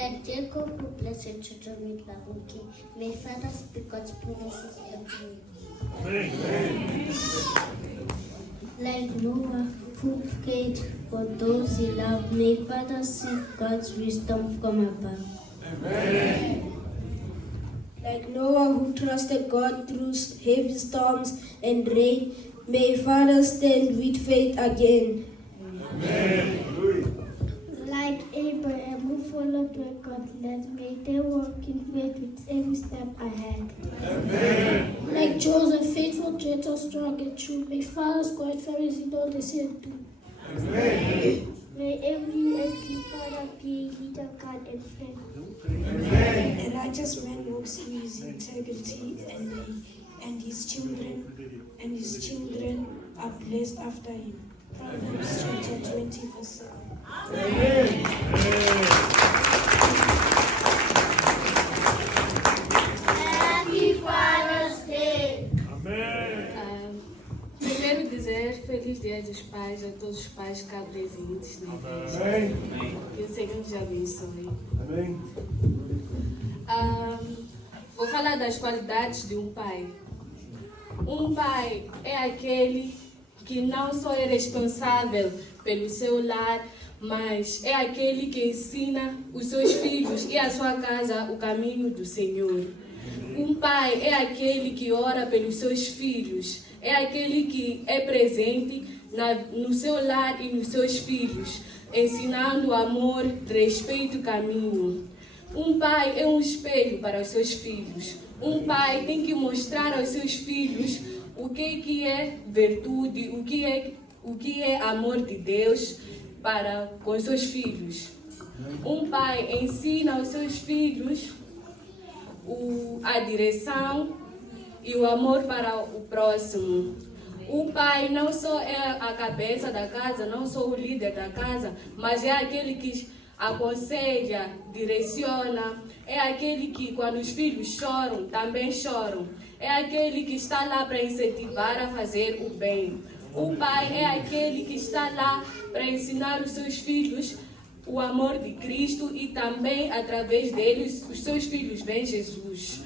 Like Jacob who blessed your children with love and care. May fathers speak God's promises every day. Like Noah who prayed for those he loved. May fathers seek God's wisdom from above. Like Noah who trusted God through heavy storms and rain. May fathers stand with faith again. Like Abraham who followed where God led, may they walk in faith with every step ahead. Like Joseph, faithful, gentle, strong, and true. May fathers guide families in all they say and do. May every earthly father be a leader, God, and friend. A righteous man walks in his integrity, and his children are blessed after him. Proverbs chapter 20, verse 7. Happy Father's Day! Primeiro dizer Feliz Dia dos Pais a todos os pais cá presentes na igreja. Amém. Que o Senhor nos abençoe. Amém. Vou falar das qualidades de um pai. Um pai é aquele que não só é responsável pelo seu lar, mas é aquele que ensina os seus filhos e a sua casa o caminho do Senhor. Um pai é aquele que ora pelos seus filhos, é aquele que é presente no seu lar e nos seus filhos, ensinando amor, respeito e caminho. Um pai é um espelho para os seus filhos. Um pai tem que mostrar aos seus filhos o que é virtude, o que é amor de Deus para com os seus filhos. Um pai ensina aos seus filhos a direção e o amor para o próximo. O pai não só é a cabeça da casa, não só o líder da casa, mas é aquele que aconselha, direciona, é aquele que quando os filhos choram, também choram. É aquele que está lá para incentivar a fazer o bem. O pai é aquele que está lá para ensinar os seus filhos o amor de Cristo e também, através deles, os seus filhos veem Jesus.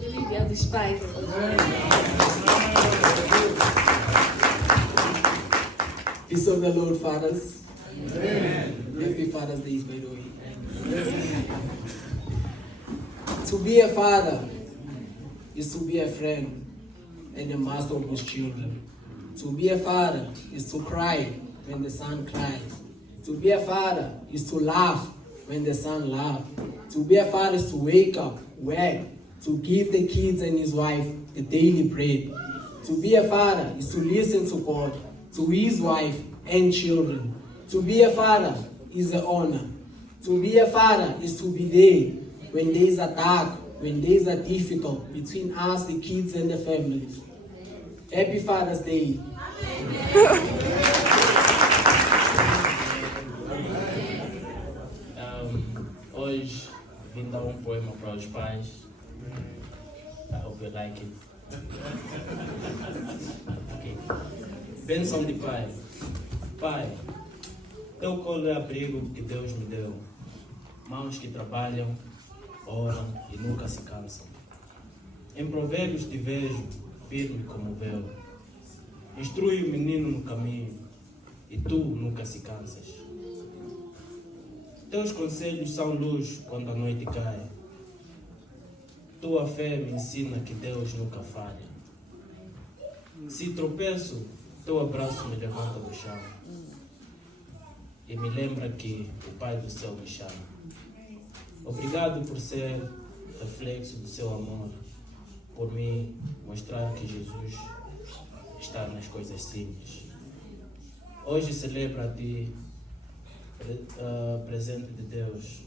Feliz Dia dos Pais. Peace of the Lord, fathers. Happy Father's Day, by the way. To be a father is to be a friend and a master of his children. To be a father is to cry when the son cries. To be a father is to laugh when the son laughs. To be a father is to wake up, work, to give the kids and his wife the daily bread. To be a father is to listen to God, to his wife and children. To be a father is an honor. To be a father is to be there when days are dark, when days are difficult between us, the kids and the families. Happy Father's Day. Hoje vim dar um poema para os pais. I hope you like it. Okay. Bênção de pai. Pai, teu colo é abrigo que Deus me deu. Mãos que trabalham, oram e nunca se cansam. Em provérbios te vejo, firme como véu. Instrui o menino no caminho e tu nunca se cansas. Teus conselhos são luz quando a noite cai. Tua fé me ensina que Deus nunca falha. Se tropeço, teu abraço me levanta do chão e me lembra que o Pai do céu me chama. Obrigado por ser reflexo do seu amor, por me mostrar que Jesus está nas coisas simples. Hoje celebro a ti, presente de Deus,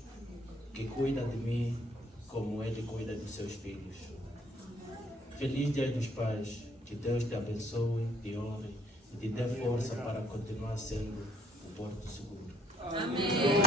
que cuida de mim como Ele cuida dos seus filhos. Feliz Dia dos Pais, que Deus te abençoe, te honre e te dê força para continuar sendo o porto seguro. Amém.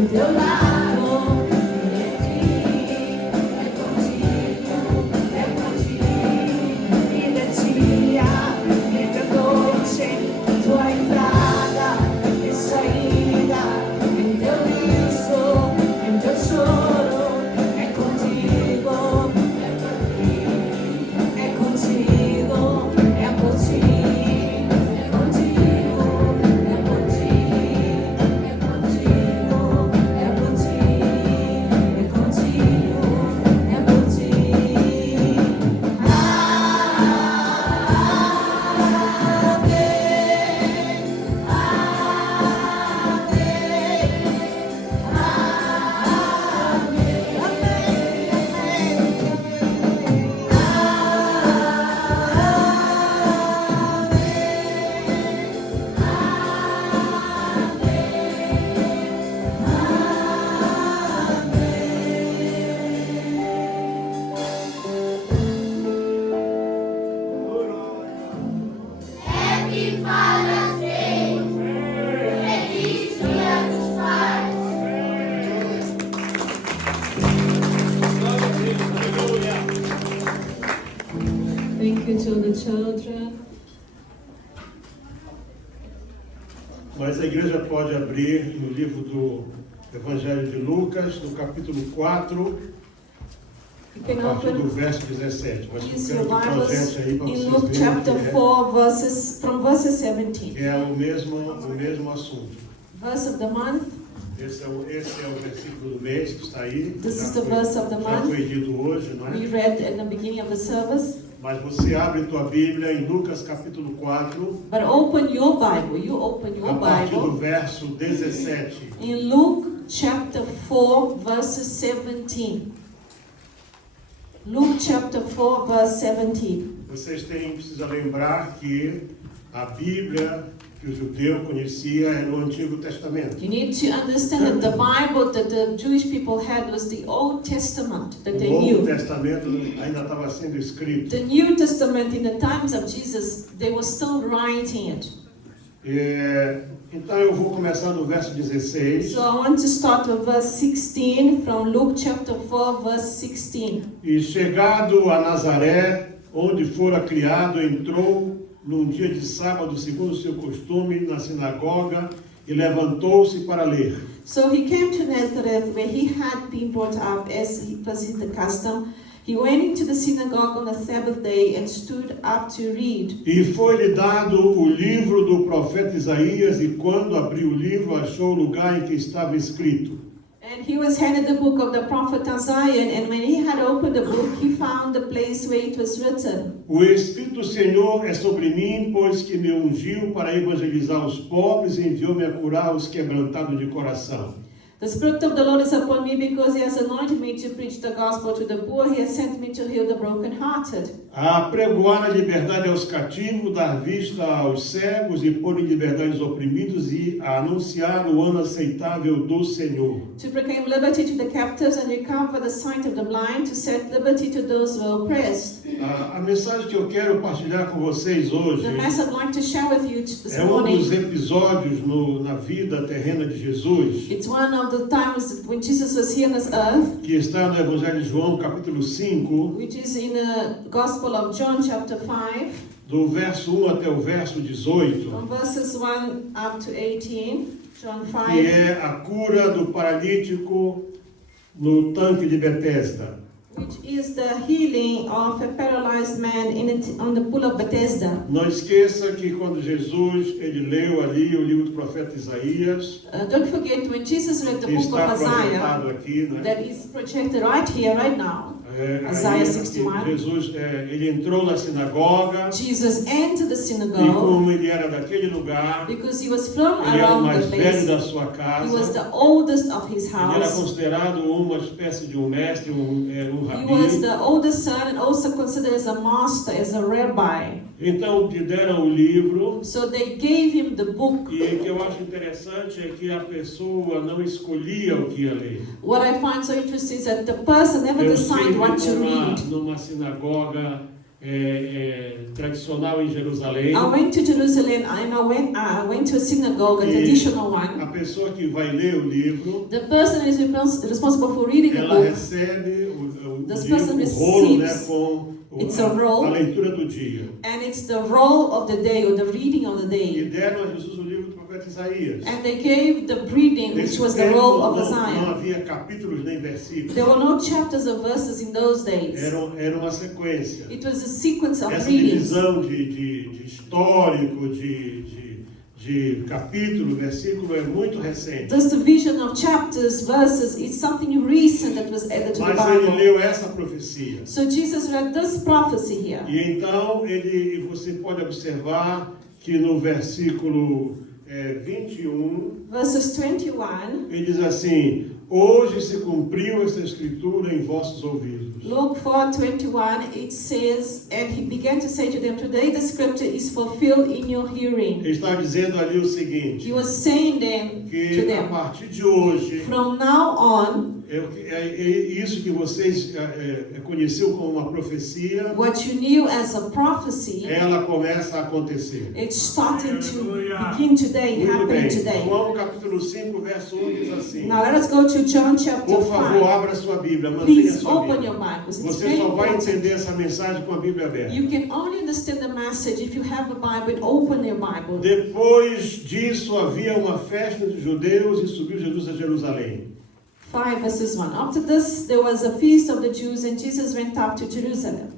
em teu lado, é contigo, e de dia, e de noite, tua entrada e saída, em teu riso, em teu choro, é contigo, é contigo, é por ti. Thank you to the children. Mas a igreja pode abrir no livro do Evangelho de Lucas, no capítulo 4, You a can partir do open verso 17. Mas use eu your quero que Bibles projete aí para in vocês Luke verem chapter que 4, from verses 17. é o mesmo assunto. Verse of the month. Esse é o versículo do mês que está aí. This Já is the foi- verse of the já month. foi dito hoje, não We é? read at the beginning of the service. Mas você abre tua Bíblia em Lucas capítulo 4, But open your Bible. You open your a partir do Bible verso 17. in Luke chapter 4, verses 17. Luke chapter 4, verse 17. Vocês precisam lembrar que a Bíblia que o judeu conhecia era o Antigo Testamento. You need to understand that the Bible that the Jewish people had was the Old Testament that they O Novo knew. Testamento ainda estava sendo escrito. The New Testament in the times of Jesus, they were still writing it. Então eu vou começar no verso 16. So I want to start with verse 16 from Luke chapter 4, verse 16. E chegado a Nazaré, onde fora criado, entrou num dia de sábado, segundo o seu costume, na sinagoga, e levantou-se para ler. So he came to Nazareth, where he had been brought up, as was the custom. He went into the synagogue on the Sabbath day and stood up to read. E foi-lhe dado o livro do profeta Isaías, e quando abriu o livro, achou o lugar em que estava escrito: And he was handed the book of the prophet Isaiah, and when he had opened the book, he found the place where it was written. O Espírito do Senhor é sobre mim, pois que me ungiu para evangelizar os pobres e enviou-me a curar os quebrantados de coração. The Spirit of the Lord is upon me, because he has anointed me to preach the gospel to the poor. He has sent me to heal the brokenhearted, A pregoar a liberdade aos cativos, dar vista aos cegos e pôr em liberdade os oprimidos e a anunciar o ano aceitável do Senhor. to proclaim liberty to the captives and recover the sight of the blind, to set liberty to those who are oppressed. A mensagem que eu quero partilhar com vocês hoje The message I'd like to share with you this é um dos morning. episódios na vida terrena de Jesus, It's one of the times when Jesus was here on this earth, que está no Evangelho de João, capítulo 5, which is in the Gospel of John chapter 5, do verso 1 até o verso 18, from verses 1 up to 18, John que 5. é a cura do paralítico no tanque de Betesda. Which is the healing of a paralyzed man on the pool of Bethesda. Não esqueça que quando Jesus ele leu ali o livro do profeta Isaías, Don't forget, when Jesus read the que book está of Isaiah, projetado aqui, né? that is projected right here, right now, Isaiah 61. Jesus ele entrou na sinagoga Jesus entered the e synagogue como ele era daquele lugar, because he was from ele era o around mais the velho place. da sua He was casa, the oldest of his ele era house. considerado uma espécie de um mestre, um He was rabi. the oldest son and also considered as a master, as a rabbi. Então lhe deram o livro. So they gave him the book. E o que eu acho interessante é que a pessoa não escolhia o que ia ler. What I find so interesting is that the person never Eu decided what to estive read. numa sinagoga tradicional em Jerusalém. I went to Jerusalem and I went to a synagogue, a traditional A one. pessoa que vai ler o livro, The person is responsible for reading the ela book. recebe o This livro, person o rolo, né, receives- com It's a roll. a leitura do dia. And it's the roll of the day or the reading of the E day. deram a Jesus o livro do profeta Isaías. And they gave the reading, which Nesse was the tempo, roll of não Isaiah. havia capítulos nem versículos. There were no chapters or verses in those days. Era uma sequência. It was a sequence of Essa readings. divisão de histórico, de capítulo, versículo é muito recente. This division of chapters, verses, is something recent that was added to the Mas ele Bible. leu essa profecia. So Jesus read this prophecy here. E então você pode observar que no versículo 21, Verses 21, ele diz assim: hoje se cumpriu essa escritura em vossos ouvidos. Luke 4:21, it says, and he began to say to them, today the scripture is fulfilled in your hearing. Ele está dizendo ali o seguinte: He was saying then to que a them, partir de hoje, from now on, isso que vocês conheciam como uma profecia, what you knew as a prophecy, ela começa a acontecer. it's starting to begin today, Muito happening bem. today. João capítulo 5, verso 1 diz assim: Now let us go to John chapter por favor, 5. abra sua Bíblia, mantenha Please sua open Bíblia. your Bibles. It's Você very só vai important. entender essa mensagem com a Bíblia aberta. You can only understand the message if you have a Bible and open your Bible. Depois disso havia uma festa dos judeus e subiu Jesus a Jerusalém. 5 verses 1. After this, there was a feast of the Jews, and Jesus went up to Jerusalem.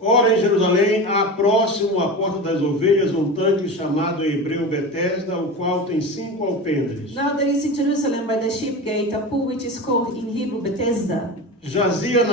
Ora, em Jerusalém, há próximo à porta das ovelhas um tanque chamado em hebreu Betesda, o qual tem 5 alpendres. Now there is in Jerusalem by the sheep gate a pool which is called in Hebrew Bethesda. Jazia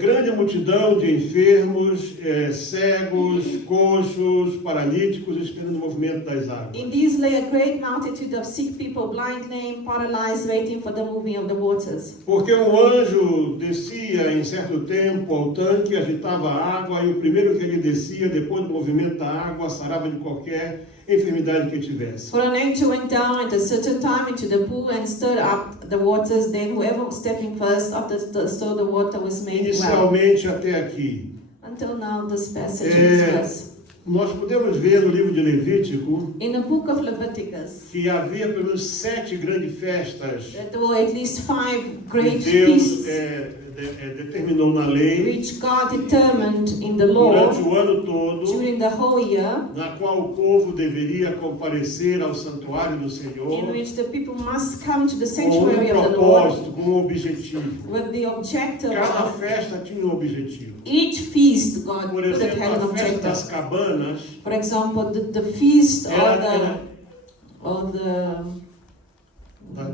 grande multidão de enfermos, cegos, coxos, paralíticos, esperando o movimento das águas. In these lay a great multitude of sick people, blind, lame, paralyzed, waiting for the moving of the waters. Porque um anjo descia em certo tempo ao tanque, agitava a água, e o primeiro que ele descia, depois do movimento da água, sarava de qualquer enfermidade que tivesse. For an angel went down at a certain time into the pool and stirred up the waters. Then whoever was stepping first after stirred the water was made well. Inicialmente até aqui. Until now, this passage is verse. Nós podemos ver no livro de Levítico In the book of Leviticus, que havia pelo menos 7 grandes festas there were at least 5 que great Deus feasts determinou na lei which God determined in the law durante o ano todo, during the whole year, na qual o povo deveria comparecer ao santuário do in Senhor which the people must come to the com sanctuary of the Lord propósito, com um objetivo. with the objective Cada of festa tinha um objetivo. each feast. God Por put it exemplo, had an a festa das objective. cabanas For example, the feast era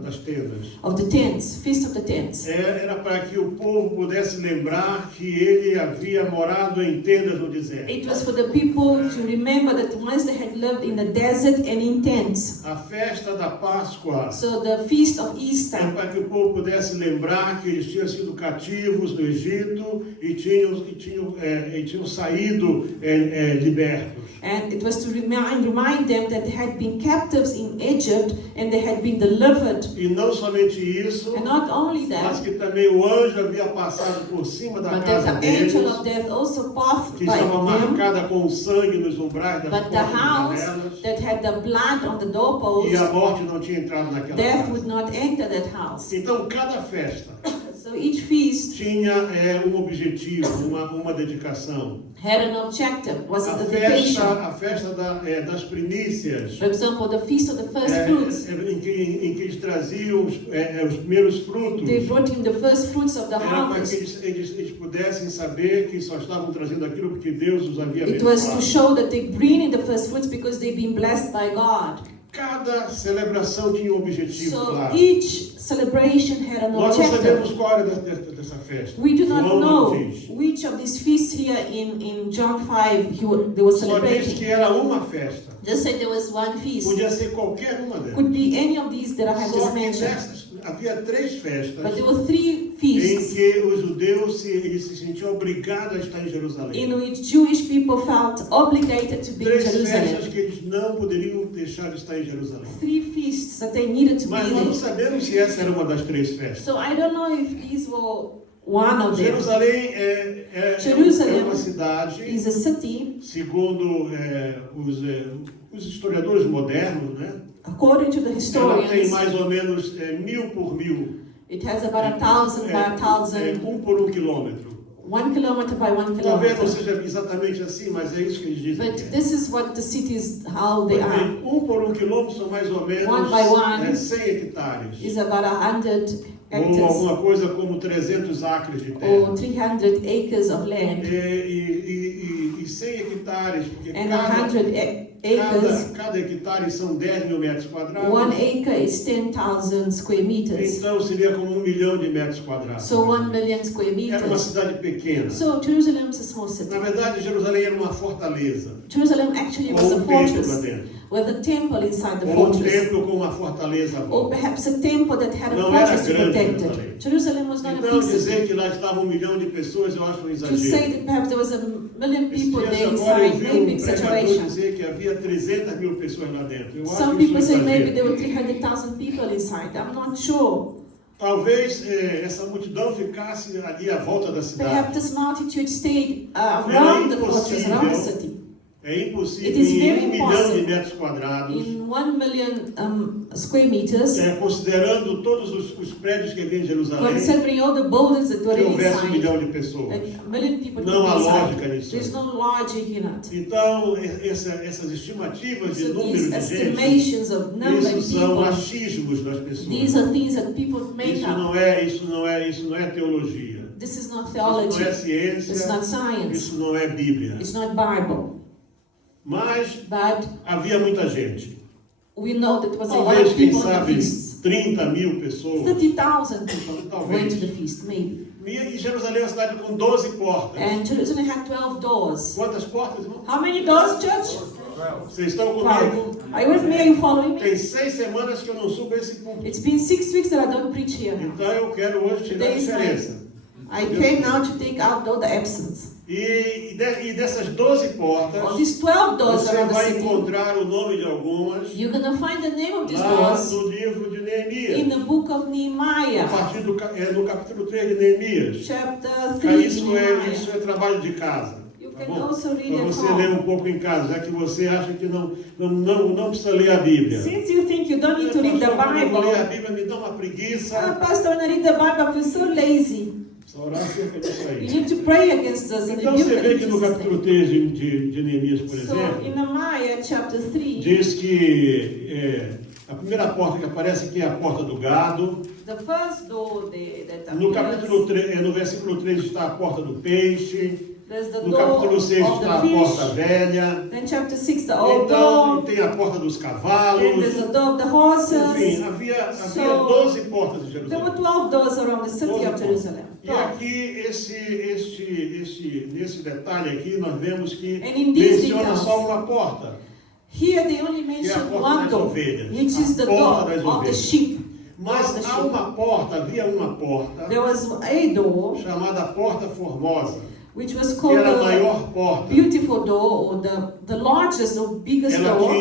das tendas. of the tents, feast of the tents. Era para que o povo pudesse lembrar que ele havia morado em tendas no deserto. It was for the people to remember that once they had lived in the desert and in tents. A festa da Páscoa So the feast of era Easter, para que o povo pudesse lembrar que eles tinham sido cativos no Egito e tinham saído libertos. and it was to remind them that they had been captives in Egypt and they had been delivered. E não somente isso, And not only mas that, que também o anjo havia passado por cima da but casa that the deles, angel of death also passed que by estava them. marcada com sangue nos umbrais das But the portas e house janelas, that had the blood on the e doorpost, a morte não tinha entrado naquela death casa. would not enter that house. Então, cada festa So each feast tinha um objetivo, uma dedicação. had an objective, was A a dedication. festa das primícias, For example, the feast of the first fruits. em que eles traziam os primeiros frutos. They brought in the first fruits of the Era para harvest. que eles pudessem saber que só estavam trazendo aquilo porque Deus os havia It was to abençoado. show that they bring in the first fruits because they've been blessed by God. Cada celebração tinha um objetivo, So claro. each celebration had an Nós não sabemos objective. qual era dessa festa. We do not João não know diz. which of these feasts here in John 5 they were Só diz que celebrating. era uma festa. Just said there was one feast. Podia ser qualquer uma delas. Could be any of these that I have Só just que mentioned. havia 3 festas But there were 3 em feasts que os judeus se sentiam obrigados a estar em Jerusalém. in which Jewish people felt obligated to be in 3 festas Jerusalem. que eles não poderiam deixar de estar em Jerusalém. 3 feasts that they needed to be Mas não in. sabemos se essa era uma das 3 festas. So I don't know if these were one of them. Jerusalém é Jerusalem uma cidade, is a city, segundo os historiadores modernos, né? according to the Ela tem historians, mais ou menos 1000 por 1000. it has about 1,000 by 1,000, 1 por 1 quilômetro. 1 kilometer by 1 Talvez não kilometer. seja exatamente assim, mas é isso que eles dizem. But que é. this is what the cities, how they are. 1 por 1 quilômetro são mais ou menos One by one 100 hectares. Is about 100 Ou hectares alguma coisa como 300 acres de terra. or 300 acres of land. E 100 hectares, porque And 100 acres, cada hectare são 10 mil metros quadrados. 1 acre is 10,000 square meters. Então seria como 1 milhão de metros quadrados. So 1 million square Era uma meters. cidade pequena. So Jerusalem is a small city. Na verdade, Jerusalém era uma fortaleza. Jerusalem actually was Ou a um templo lá fortress dentro. with a temple inside the Ou um fortress. templo com uma fortaleza. Or perhaps a temple that had a Não era fortress to grande protect Jerusalém. it. Jerusalem was not a Então big city. dizer que lá estava 1 milhão de pessoas, eu acho um To say exagero. that perhaps there was a million Esses people dias there agora eu inside, vi maybe um pregador exaggeration. dizer que havia 300 mil pessoas lá dentro. Eu acho Some isso um people say maybe exagero. there were 300,000 people inside. I'm not sure. Talvez essa multidão ficasse ali à volta da Perhaps cidade. this multitude stayed around the fortress, around the city. É impossível It is em very 1 milhão de impossible. metros quadrados, In 1 million square meters, considerando todos os prédios que havia em Jerusalém, considering all the buildings that were que houvesse 1 inside, milhão de pessoas. like a million people Não há could be lógica inside. nisso. There's no logic in it. Então, essas estimativas de So número these de gente, estimations of number of isso são people, achismos das pessoas. these are things that people make Isso up. não é teologia. This is not Isso não theology. é It's ciência. not science. Isso não é Bíblia. It's not Bible. Mas But havia muita gente. we know that there was a lot Talvez, of quem people on the sabe, feast. 30 mil pessoas. 30,000 people Talvez. went to the feast, maybe. E Jerusalém é uma cidade com 12 portas. And Jerusalem had 12 doors. Quantas portas, irmão? How many doors, church? Vocês estão 12. comigo? Are you with me? Are you following me? Tem 6 semanas que eu não subo esse púlpito. It's been 6 weeks that I don't preach here now. Então eu quero hoje tirar a Today is diferença. I came now to take out all the absence. E dessas 12 portas, Of these 12 doors você around the vai city, encontrar o nome de algumas you're going to find the name of these lá doors no livro de in Neemias. the book of A Nehemiah, partir no capítulo 3 de Neemias. chapter Tá, 3 of isso Nehemiah. é trabalho de casa. You Tá can bom? also read Para at você ler home. um pouco em casa, já que você acha que não precisa ler a Bíblia. Since you think you don't need to read the Pastor, quando eu vou ler a Bible, Bíblia me dá uma preguiça. Pastor, when I read the Bible, I feel so lazy. Só orar acerca disso You aí. need to pray against us and Então rebuke você us vê in que no Jesus' capítulo name. 3 de Neemias, por So exemplo, in Nehemiah chapter 3, diz que a primeira porta que aparece aqui é a porta do gado. the first door that No capítulo appears, 3, no versículo 3 está a porta do peixe. there's the No door capítulo 6 of está a the porta fish. velha. Then chapter 6, the old Então, door. tem a porta dos Then cavalos. there's the door of the Enfim, horses. havia So, 12 portas em There were Jerusalém. 12 doors around the city of Jerusalem. E aqui, nesse detalhe aqui, nós vemos que And in these menciona details, só uma porta. Here they only Que é a mention porta one das door, ovelhas. which is the A porta door das of the ovelhas. sheep. Mas Of the há sheep. uma porta, havia uma porta There was a door chamada Porta Formosa, which was que called era a the maior porta. beautiful door, or the largest or biggest Ela door.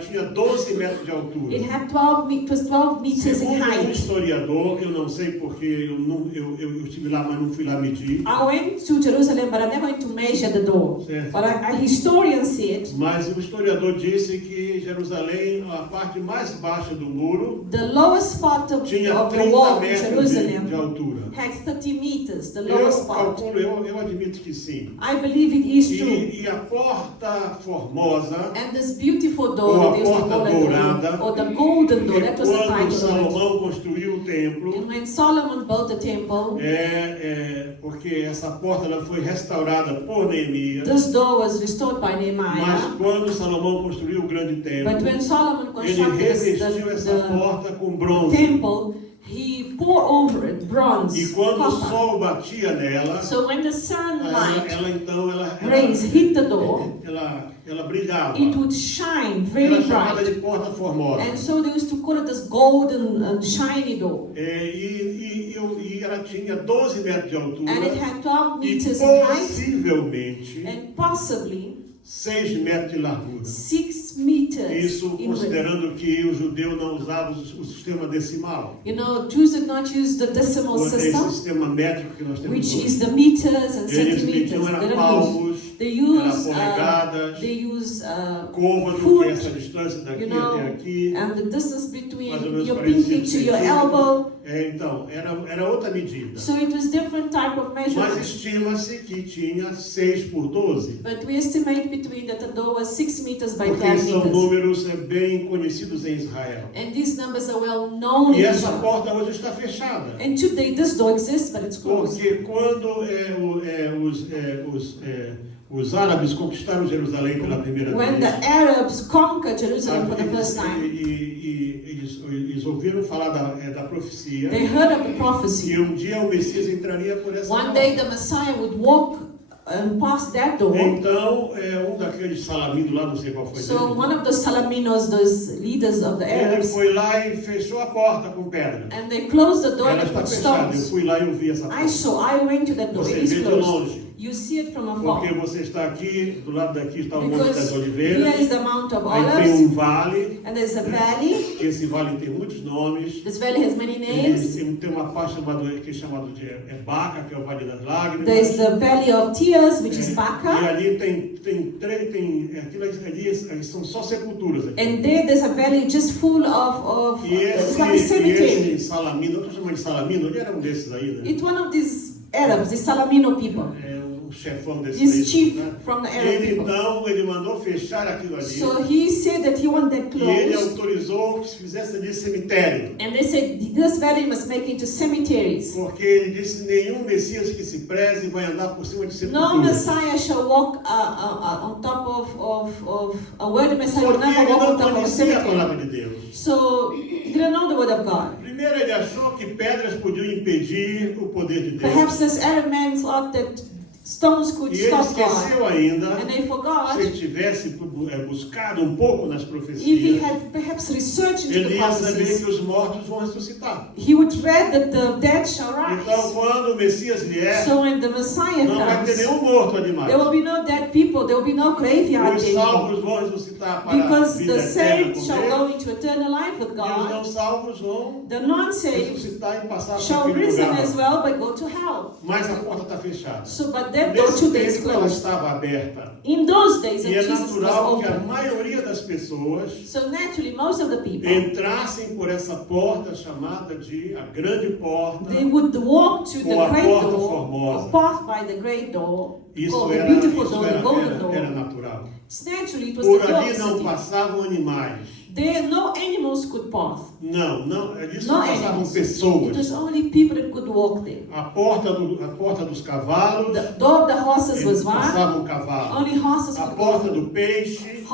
tinha 12 metros de altura. It had 12 it was 12 meters in Segundo um height. historiador, eu não sei porque eu estive lá, mas não fui lá medir. I went to Jerusalem, but I never went to measure the door. Certo. But a historian said Mas o historiador disse que Jerusalem, a parte mais baixa do muro, the lowest part of tinha the 30 wall in metros de Jerusalem altura. had 30 meters, the Eu lowest part. calculo, eu admito que sim. I believe it is true. E a porta formosa, And this beautiful Ou door a that they used to porta call it, dourada, or the golden door, que that was the quando title of Salomão construiu o it. templo, And when Solomon built the temple, porque essa porta ela foi restaurada por Neemias, this door was restored by mas Nehemiah. quando Salomão construiu o grande But templo, when Solomon ele constructed revestiu essa the porta com bronze. temple, he poured over it bronze, E quando o copper. sol batia nela, So when the sunlight ela rays hit the door, ela brilhava. it would shine very Era chamada bright. de porta formosa. And so they used to call it this golden and shiny door. E ela tinha 12 metros de altura. And it had 12 E meters in height. possivelmente And possibly, 6 metros de largura. 6 meters Isso in width. considerando que o judeu não usava o sistema decimal. You know, Jews did not use the decimal Ou esse system, sistema métrico que nós temos which hoje. is the meters and Eles centimeters. mediam They era don't use. palmos, They era use polegadas, they use côvado, que é foot, essa distância daqui you know, até aqui. and the distance between Mais ou menos your 45 pinky to your centímetros. elbow. Então, era outra medida. So it was different type of Mas measurement. estima-se que tinha 6 por 12. But we estimate between that the door was 6 meters by Porque 12 são meters. números bem conhecidos em Israel. And these numbers are well known E in essa Israel. porta hoje está fechada. And today this door exists, but it's closed. Porque quando os árabes conquistaram Jerusalém pela primeira When the vez, Arabs conquered Jerusalem for the first time, eles ouviram falar da profecia they heard of the prophecy. que um dia o Messias entraria por essa One porta. day the Messiah would walk past that door. Então, daqueles salaminos lá, não sei qual foi So dele, one of those Salaminos, those leaders of the ele Arabs, foi lá e fechou a porta com pedra. and they closed the door Ela and está put fechada. Eu stones. fui lá e eu vi essa I porta. went to that door. Você It is vê de closed. longe. You see it from Porque afar. você está aqui, do lado daqui está o Monte das Because Oliveiras, here is the Mount of aí tem Olives, vale, and there's a valley. que esse vale tem muitos nomes. This valley has many names. Tem uma parte que é chamada de Baca, que é o Vale das Lágrimas. There's the Valley of Tears, which is E Baca. ali aquilo ali são só sepulturas aqui. And there's a valley just full of E it's like a cemetery. esse Salamino, eu estou chamando de Salamino, ele era um desses aí, né? It's one of these Arabs, the Salamino people. O chefão desse This aí, chief né? from the Arab people. Então, ele mandou fechar aquilo ali. So he said that he wanted that E ele closed. autorizou que se fizesse ali cemitério. And they said this valley must make into cemeteries. Porque ele disse, nenhum Messias que se preze vai andar por cima de No sepulturas. Messiah shall walk on top of a word Messiah will Porque never ele walk não on top of a conhecia a cemetery. palavra de Deus. So he didn't know the word of God. Primeiro ele achou que pedras podiam impedir o poder de Deus. Perhaps this Arab man thought that stones could E ele stop God. esqueceu ainda, And they forgot. se ele tivesse buscado um pouco nas If he profecias, had perhaps researched into ele the ia saber prophecies, que os mortos vão ressuscitar. he would read that the dead shall Então, rise. quando o Messias vier, So when the Messiah não vai ter comes, nenhum morto ali mais. there will be no dead people, there will be no graveyard Os anymore. salvos vão ressuscitar para a Because vida the eterna saved com shall Deus, go into eternal life with e os não God. salvos vão The non-saved ressuscitar e passar shall para aquele risen lugar. as well, but go to hell. Mas a porta está fechada. So, but that door Nesse today is tempo ela closed. estava aberta. In those days, E and é Jesus was natural que a open. maioria das pessoas So naturally, most of the people, entrassem por essa porta chamada de a grande porta. they would walk to the Ou a great porta door, formosa. or path by the great door, Isso called the era, beautiful isso door, the era, golden era, door. era natural. Naturally, it was Por the ali door não city. passavam animais. There, no animals could pass. Não, disso No não passavam animals. It pessoas. was only people that could walk there. A porta dos cavalos, The door of the horses was one. passavam cavalo. Only horses A could porta go. do peixe,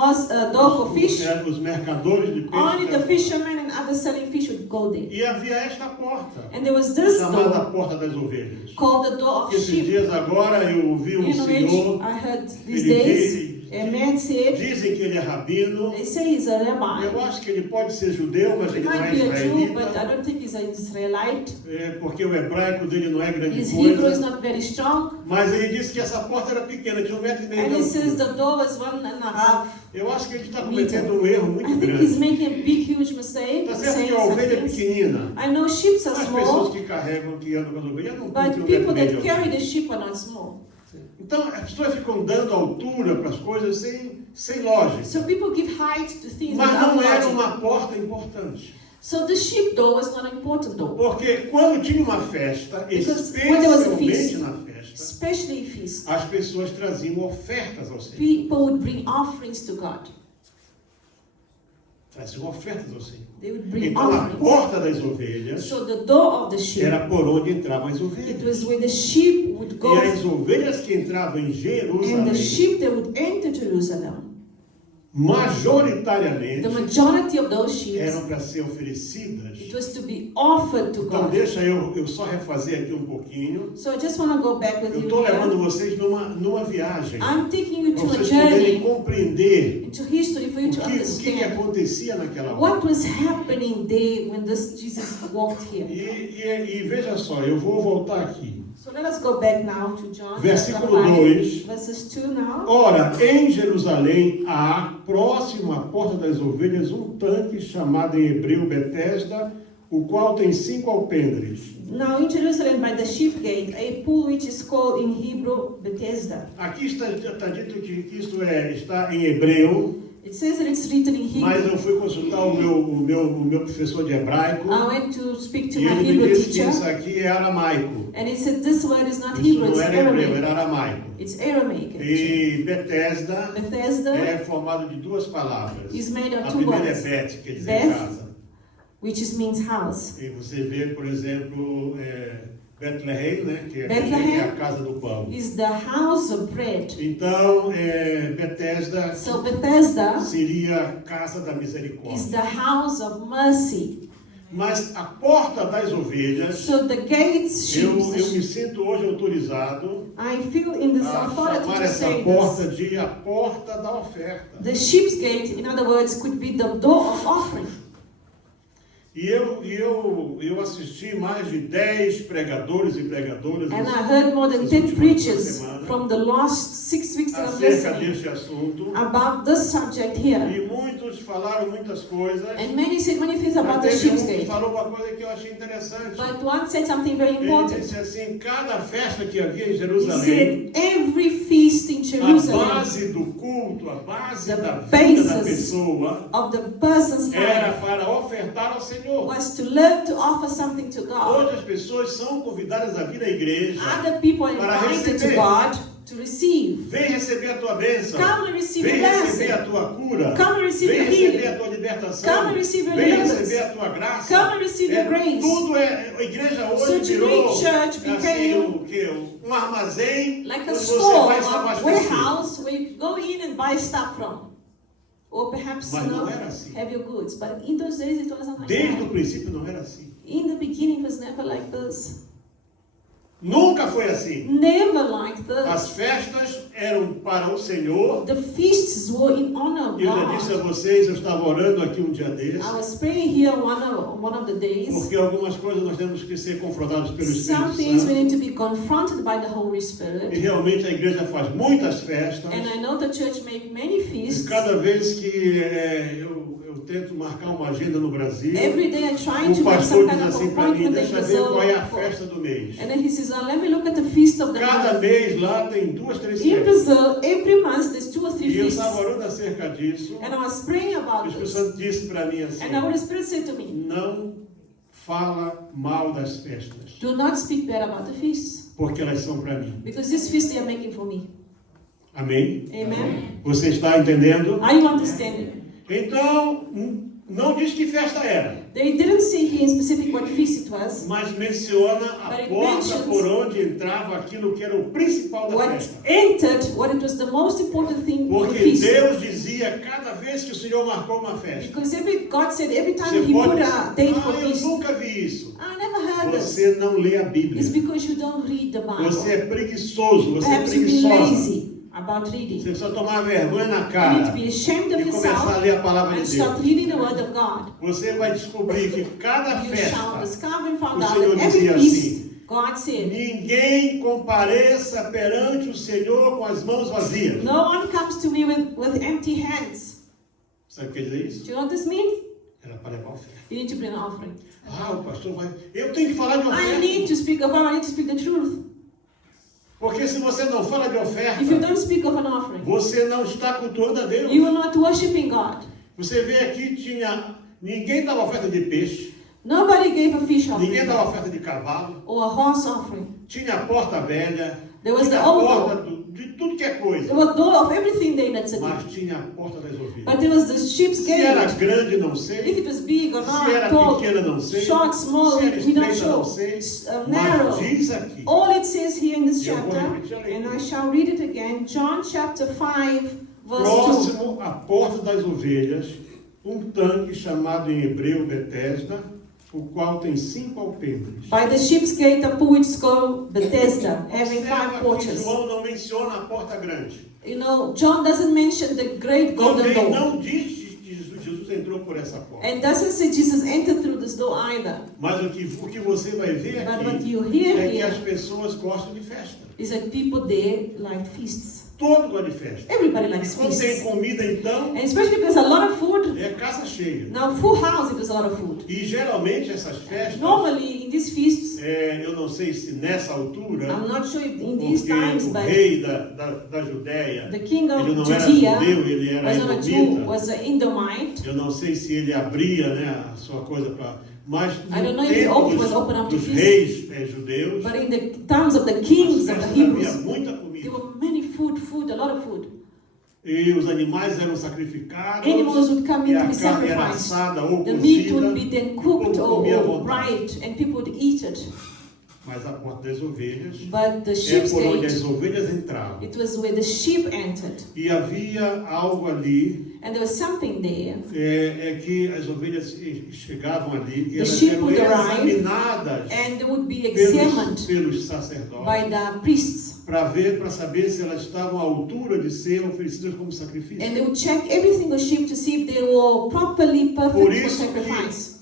Door for fish. os mercadores de peixe. Only the fishermen and others selling fish would go there. E havia esta porta, And there was this chamada door porta das ovelhas. called the door of Esses sheep. dias agora eu ouvi um In which senhor, I heard these ele days, a man said, dizem que ele é rabino. they say he's a rabbi. Eu acho que ele pode ser judeu, mas He ele não é might be a Jew, but I israelita. don't think he's an Israelite. Porque o hebraico dele não é grande His Hebrew is coisa. not very strong. Mas ele disse que essa porta era pequena, tinha 1,5 metro And de he says altura. the door was 1.5. Eu acho que ele está cometendo um erro muito I think he's grande. making a big, huge mistake. Está certo saying que a ovelha é something. pequenina. I know sheep are As pessoas small, que carregam, que andam com as ovelhas, não but cumprem 1,5 people metro de that altura. carry the sheep are not small. Então, as pessoas ficam dando altura para as coisas sem lógica. So people give height to things Mas without não era logic. uma porta importante. So the sheep door was not an important door. Porque quando tinha uma festa, Because when there was a especialmente feast, na festa, especially feast, as pessoas traziam ofertas ao Senhor. people would bring offerings to God. Traziam ofertas ao Senhor. They would bring Então a offerings. porta das ovelhas So the door of the sheep, era por onde entravam as it ovelhas. was where the sheep would go, E as ovelhas que entravam em and the Jerusalém, sheep that would enter Jerusalem. majoritariamente, The majority of those sheep, eram para ser oferecidas. it was to be offered to Então God. deixa eu só refazer aqui um pouquinho. So I just want to go back with Eu you estou levando here. vocês numa viagem. I'm taking you Para to a vocês poderem journey compreender into history for you to o que understand acontecia naquela hora. what was happening there when this Jesus walked here. E veja só, eu vou voltar aqui. So let us go back now to John Versículo chapter 2. 5, verses 2 now. Ora, em Jerusalém há, próximo à porta das ovelhas, um tanque chamado em hebreu Betesda, o qual tem 5 alpendres. Now in Jerusalem by the sheep gate, a pool which is called in Hebrew Bethesda. Aqui está dito que isto está em hebreu, It says that it's written in Hebrew. mas eu fui consultar o meu professor de hebraico I went to speak to e my ele me Hebrew disse que teacher, isso aqui é aramaico. and he said this word is not Isso Hebrew, não it's era hebreu, Aramaic. era aramaico. It's Aramaic. E Betesda Bethesda é formado de 2 palavras. is made of A 2 primeira é words, Bet, quer dizer Beth. casa. which means house. E você vê, por exemplo, Bethlehem, né, que Bethlehem é a casa do pão. Is the house of bread. Então, Betesda So Bethesda seria a casa da misericórdia. is the house of mercy. Mas a porta das ovelhas, So the gates, eu sheep, me sinto hoje autorizado I feel in this a authority chamar to essa say porta this. de a porta da oferta. The sheep's gate, in other words, could be the door of offering. E eu assisti mais de 10 pregadores e pregadoras And I heard more than 10 últimas preachers semanas from the last 6 weeks that I'm acerca listening deste assunto. about this subject here. E muitos falaram muitas coisas. And many said many things Mas about the teve sheep's um que gate. falou uma coisa que eu achei interessante. But one said something very Ele important. disse assim, cada festa que havia em He Jerusalém, said, every feast in a Jerusalem base do culto, a base The da vida da basis pessoa of the person's era life para ofertar ao Senhor. was to learn to offer something to God. Hoje as pessoas são convidadas a vir à igreja. Other people are Para invited to receber. God to receive. Vem receber a tua bênção. Come and receive Vem a receber blessing. a tua cura. Come and receive Vem your receber healing. a tua libertação. Come and receive your Vem deliverance. receber a tua graça. Come and receive your grace. Tudo a igreja hoje So virou today church assim, became o quê? Um armazém Like a onde você store, vai se a abastecer. warehouse where you go in and buy stuff from. Or perhaps Mas não era assim. have your goods. But in those days it wasn't like Desde o that. princípio não era assim. In the beginning it was never like this. Nunca foi assim. Never like As this. festas eram para o Senhor. The feasts were in honor of Eu já disse a God. vocês, eu estava orando aqui um dia desses, I was praying here one of the days. porque algumas coisas nós temos que ser confrontados pelo Some Espírito things we Santo. need to be confronted by the Holy E Spirit. realmente a igreja faz muitas festas. And I know the church make many E feasts. cada vez que eu tento marcar uma agenda no Brasil, Every day I'm trying o to make pastor some diz kind of assim para mim, appointment in deixa eu ver qual é a Brazil. festa do mês. And then he says, let me look at the feast of the Cada month. mês lá tem 2, 3 In festas. Brazil, every month there's 2 or 3 E eu feasts. estava orando acerca disso. And I was praying O about Espírito this. Santo disse para mim assim, And the Holy Spirit said to me, não fala mal das festas, do not speak bad about the feasts. porque elas são para mim. Because these feasts they are making for me. Amém? Amen? Você está entendendo? Are you understanding? Então, não diz que festa era, They didn't say here in specific what feast it was. mas menciona a But it porta mentions por onde entrava aquilo que era o principal da What festa. entered, what it was the most important thing for the Porque feast. Deus dizia cada vez que o Senhor marcou uma festa. Because God said every time Você He pode put dizer, a date for eu feast. nunca vi isso. I never heard this. Você não lê a Bíblia. It's because you don't read the Você Bible. é preguiçoso, você é Perhaps you've been preguiçosa. lazy about Você reading. precisa tomar vergonha na You need cara to be ashamed of e começar a yourself ler a palavra and de start Deus. reading the Word of God. Você vai descobrir que cada You shall festa, discover and find o out Senhor that every dizia feast, assim, God said, ninguém compareça perante o Senhor com as mãos vazias. no one comes to me with empty hands. Sabe o que quer dizer Do isso? you know what this means? Era para levar oferta. You need to bring an offering. Ah, o pastor vai... Eu tenho que falar de I need oferta. to speak of I need to speak the truth. Porque se você não fala de oferta, If you don't speak of an offering, você não está cultuando a Deus. you are not worshiping God. Você vê aqui, ninguém dava oferta de peixe, Nobody gave a fish ninguém offering dava oferta de cavalo, or a horse offering. tinha a porta velha, There was tinha the a old porta door. de tudo que é coisa, There was door of everything there that's a mas tinha a porta das ovelhas. But there was the sheep's Se era gate. grande, não If sei, it was big or se era not, tall, pequena, não sei, short, small, se era we don't estreita, não show. sei, Narrow. mas diz aqui, All it says here in this Eu vou chapter, repetir a leitura. and I shall read it again, John chapter 5, verse 2. próximo à porta das ovelhas, um tanque chamado em hebreu Betesda, o qual tem 5 alpendres. By the sheep's gate, a pool which is called Bethesda, having 5 Observa que porches. João não menciona a porta grande. You know, John doesn't mention the great golden Também door. não diz que Jesus entrou por essa porta. And doesn't say Jesus entered through this door either. Mas o que você vai ver But what aqui you hear é que as here pessoas gostam de festa. is that people there like feasts. Todo gosta de festa. Everybody E likes quando tem feasts. comida, então, And especially if there's a lot of food. é casa cheia. Now, full house if there's a lot of food. E geralmente essas festas, Normally, in these feasts, eu não sei se nessa altura, I'm not sure if in these porque times, o but rei da Judéia, the king of ele não era Judea judeu, ele era was not a Jew, edomita. was an Edomite. Eu não sei se ele abria, né, a sua coisa para... Mas I don't no know if the oath tempo was open up to dos feast. reis judeus, But in the times of the kings as of the festas havia Hebrews, muita there comida. were many food, a lot of food. E os animais eram sacrificados, Animals would come e in a to be carne era sacrificed. assada ou The meat cozida, would be then o cooked povo comia à or vontade. fried, and people would eat it. Mas a porta das ovelhas But the é sheep's por onde gate, as ovelhas entravam. it was where the sheep entered. E havia algo ali, And there was something there. que as ovelhas chegavam ali e The elas sheep eram would arrive, examinadas and they would be examined pelos sacerdotes by the priests. para saber se elas estavam à altura de ser oferecidas como sacrifício. And they would check every single sheep to see if they were properly Por perfect for isso sacrifice.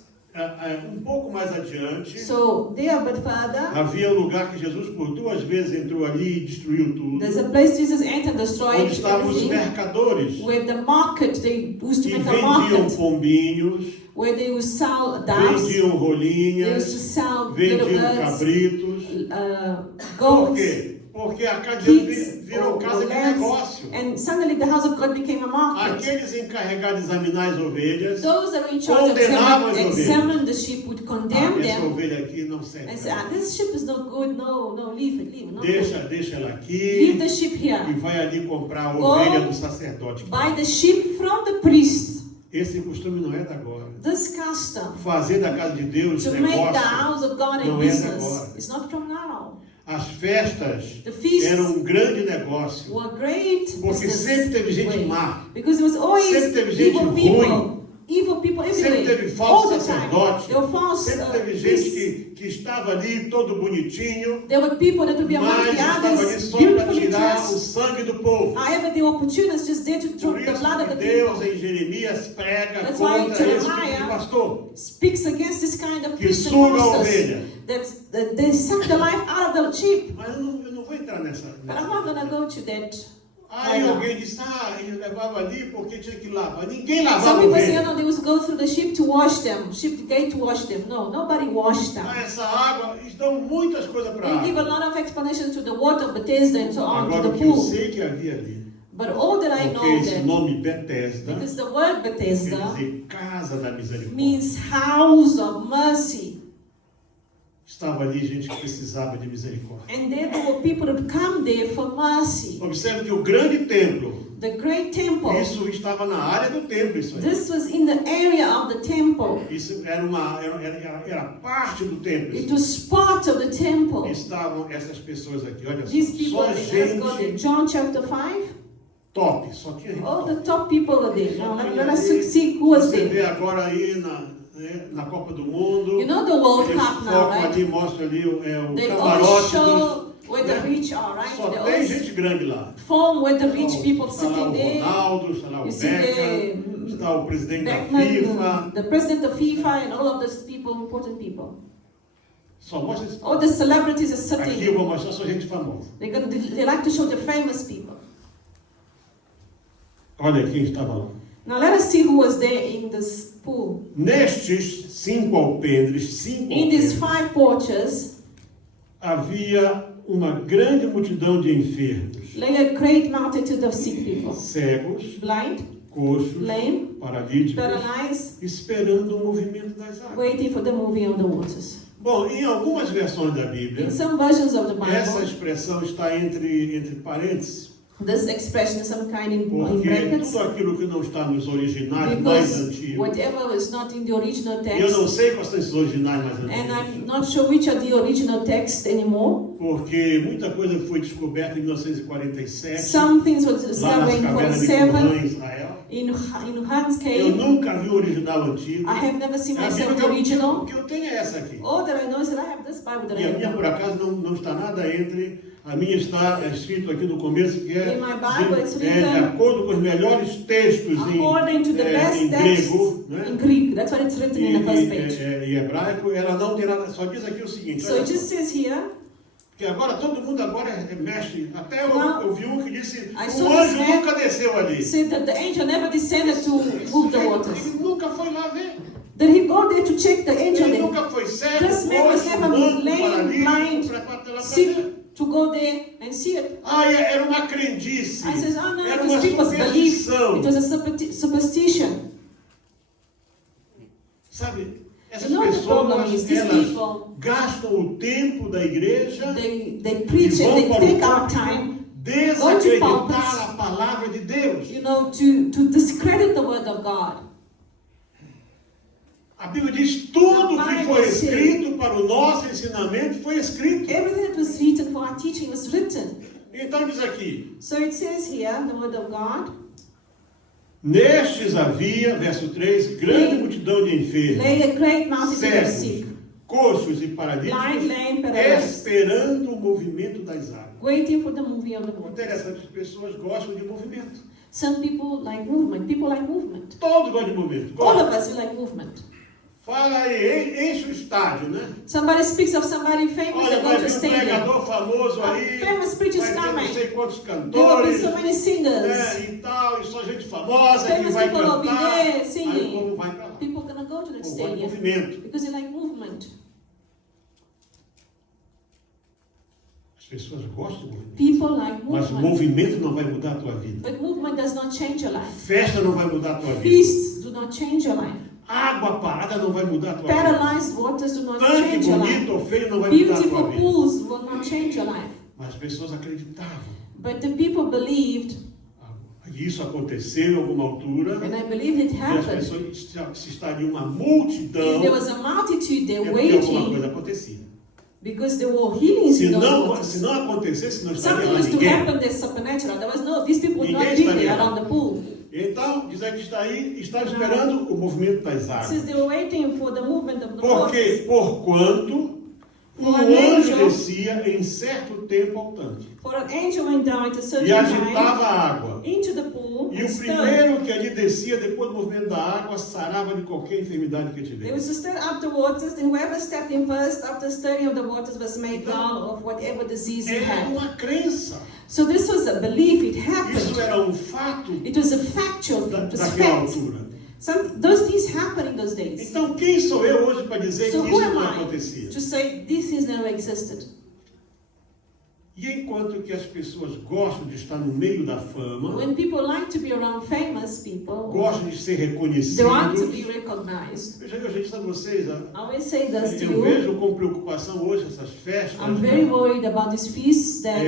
pouco mais adiante, So there, but further, havia um lugar que Jesus por 2 vezes entrou ali e destruiu tudo, there's a place Jesus entered, destroyed onde estavam os everything. mercadores Where the market, they used to que make a vendiam market. pombinhos, Where they would sell doves. vendiam They used to rolinhas, sell little vendiam birds, cabritos. Por goats, quê? Porque a casa de Deus pigs, virou or casa de lambs. negócio. And suddenly the house of God became a market. Aqueles encarregados de examinar as ovelhas, Those that were in charge of condenavam as ovelhas. examine the sheep would condemn essa them ovelha aqui não serve. and say, this sheep is not good, no, leave it, not good. Deixa ela Leave aqui the sheep e here. vai ali comprar a Go ovelha do sacerdote. Buy the sheep from the priest. Esse costume não é da agora. This custom Fazer da casa de Deus to make the negócio. house of God a não é de business agora. is not from now. As festas The feasts eram um grande negócio. were great Porque business sempre teve gente way. má. Because there was always Sempre teve gente evil people. ruim. Evil people Sempre everywhere. teve All falso the time. sacerdote. There were false Sempre teve gente priests. que estava ali todo bonitinho, There were people that would be among mas the estava ali others, só para beautifully tirar o dressed. sangue do povo. However, there were opportunists just there to Por drop the isso blood of que the Deus people. em Jeremias prega That's why contra esse tipo de Jeremiah pastor speaks against this kind of que priest and suga a pastors ovelha. that they suck the life out of the sheep. Mas eu não vou entrar nessa. But I'm not going to go to that. Aí alguém disse, ele levava ali porque tinha que lavar. Ninguém lavava Some a people say, ovelha. no, they would go through the sheep to wash them, sheep gate to wash them. No, nobody washed them. Essa água, eles dão muitas coisas para a They give a água. lot of explanations to the water of Bethesda and so on, Agora to o the que eu pool. sei que havia ali, But all that I porque know esse that, nome Betesda because the word quer Bethesda dizer casa da misericórdia. means house of mercy. Estava ali gente que precisava de misericórdia. And there were people that come there for mercy. Observe que o grande templo, The great temple, isso estava na área do templo, isso aí. this was in the area of the temple. Isso era parte do templo. It was part of the temple. Estavam essas pessoas aqui, olha These só, people, só let's go there. gente John chapter 5. top, só tinha gente All top. the top people were there. Now Só let us tinha see who was Você there. vê agora aí na Copa do Mundo, You know the World eles Cup now, focam right? ali, mostram ali o They always camarote dos... show where the rich are, right? Só They tem always gente grande lá. form where the rich people Está lá sitting o there. Ronaldo, está lá o You see Beckham, está o presidente da Beckman, FIFA. the president of FIFA, and all of those people, important people. Só mostra esse All the celebrities are Aqui eu sitting. vou mostrar só gente famosa. They like to show the famous people. Olha quem estava lá. Now let us see who was there in this pool. Nestes 5 alpendres, In these 5 porches, havia uma grande multidão de enfermos, lay a great multitude of sick people, cegos, blind, coxos, lame, paralíticos, paralyzed, esperando o movimento das águas. waiting for the moving of the waters. Bom, em algumas versões da Bíblia, In some versions of the essa Bible, expressão está entre parênteses, this expression is some kind in porque brackets, tudo aquilo que não está nos originais mais because antigos, whatever is not in the original e eu não text, sei quais são esses originais mais and I'm antigos, not sure which are the original text anymore. porque muita coisa foi descoberta em 1947, Some things were lá nas discovered in cavernas de 47 Qumran, em Israel. In Hans Eu cave, nunca vi o original antigo. I have never seen A myself Bíblia the original. que eu tenho é essa aqui. All that I know is that I have this Bible that E I a minha, have. por acaso, não está nada entre. A minha está escrito aqui no começo que é In my Bible, it's de written acordo com os melhores textos according to the best em text grego, né? in Greek. That's what it's written in the first page. Em hebraico, ela não tem nada, só diz aqui o seguinte, So it just says here, que agora todo mundo agora é mestre. Até eu vi um que disse, I o saw anjo this man nunca desceu ali. said that the angel never descended to move the waters. Ele nunca foi lá ver. Did he go there to check the angel Ele there? nunca foi cego, This man was coxo, never manco, laying paralítico, blind, para lá sick, ver. to go there and see it. Ah, era uma crendice. I says, oh no, Era because uma people's belief. superstição. It was a superstition. Sabe, essas You know the problem pessoas, is these elas people, gastam o tempo da igreja they preach e and vão they para o take our púlpito time, desacreditar a palavra de Deus. you know, to discredit the word of God. A Bíblia diz tudo que foi escrito para o nosso ensinamento foi escrito. Everything that was written for our teaching was written. Então diz aqui, So it says here, the word of God, nestes havia, verso 3, grande multidão de enfermos, lay a great multitude of cegos, sick, coxos e blind, paralíticos, lame, paralyzed, esperando o movimento das águas. waiting for the moving of the waters. Interessante, as pessoas gostam de movimento. Some people like movement. People like movement. Todos gostam de movimento. All of us, we like movement. Fala aí, enche o estádio, né? Somebody speaks of somebody famous, Olha, they go vai to a vir um stadium. pregador famoso aí, Famous preachers vai ter não coming. sei quantos There will be cantores, so many singers. né, e tal, e só gente famosa que Famous vai people will be cantar. there Aí o singing. povo vai para lá. People are gonna go to that O povo gosta de stadium movimento. because they like movement. As pessoas gostam de movimento. People like Mas o movement. movimento não vai mudar a tua vida. But movement does not change your life. Festa não vai mudar a tua vida. Feasts do not change your life. Água parada não vai mudar a tua vida. Paralyzed waters do not Tanque change your life. bonito ou feio não vai mudar a tua Beautiful vida. pools will not change your life. Mas as pessoas acreditavam. But the people believed, E isso aconteceu em alguma altura. and I believe it E as happened. pessoas, se estaria uma If multidão, there was a multitude é there porque alguma waiting coisa acontecia. because there were healings Se in those não, waters. se não acontecesse, não estaria Something lá was to ninguém. happen that's supernatural. There was no, these people would not Ninguém be there estaria lá. around the pool. Então, diz aí que está aí, estava esperando o movimento das It says águas. they were waiting for the movement of the Porque, waters. porquanto, um For an anjo angel- descia em certo tempo ao tanque For an angel went down at a certain e agitava time a água. into the pool E and o stirred. primeiro que ali descia depois do movimento da água sarava de qualquer enfermidade que They tivesse. was to stir up the waters, and whoever stepped in first after stirring of the waters was made well of whatever disease he Era had. uma crença. So this was a belief, it Isso happened. era um fato It was a factual thing, it was daquela fact. altura. Those things happened in those days. Então, quem sou eu hoje para dizer So que who isso am não I acontecia? to say these things never existed? E enquanto que as pessoas gostam de estar no meio da fama, When people like to be around famous people, gostam de ser they reconhecidos, want to be recognized. eu já disse a vocês, I always say this to eu you. vejo com preocupação hoje essas festas. I'm very worried about these feasts that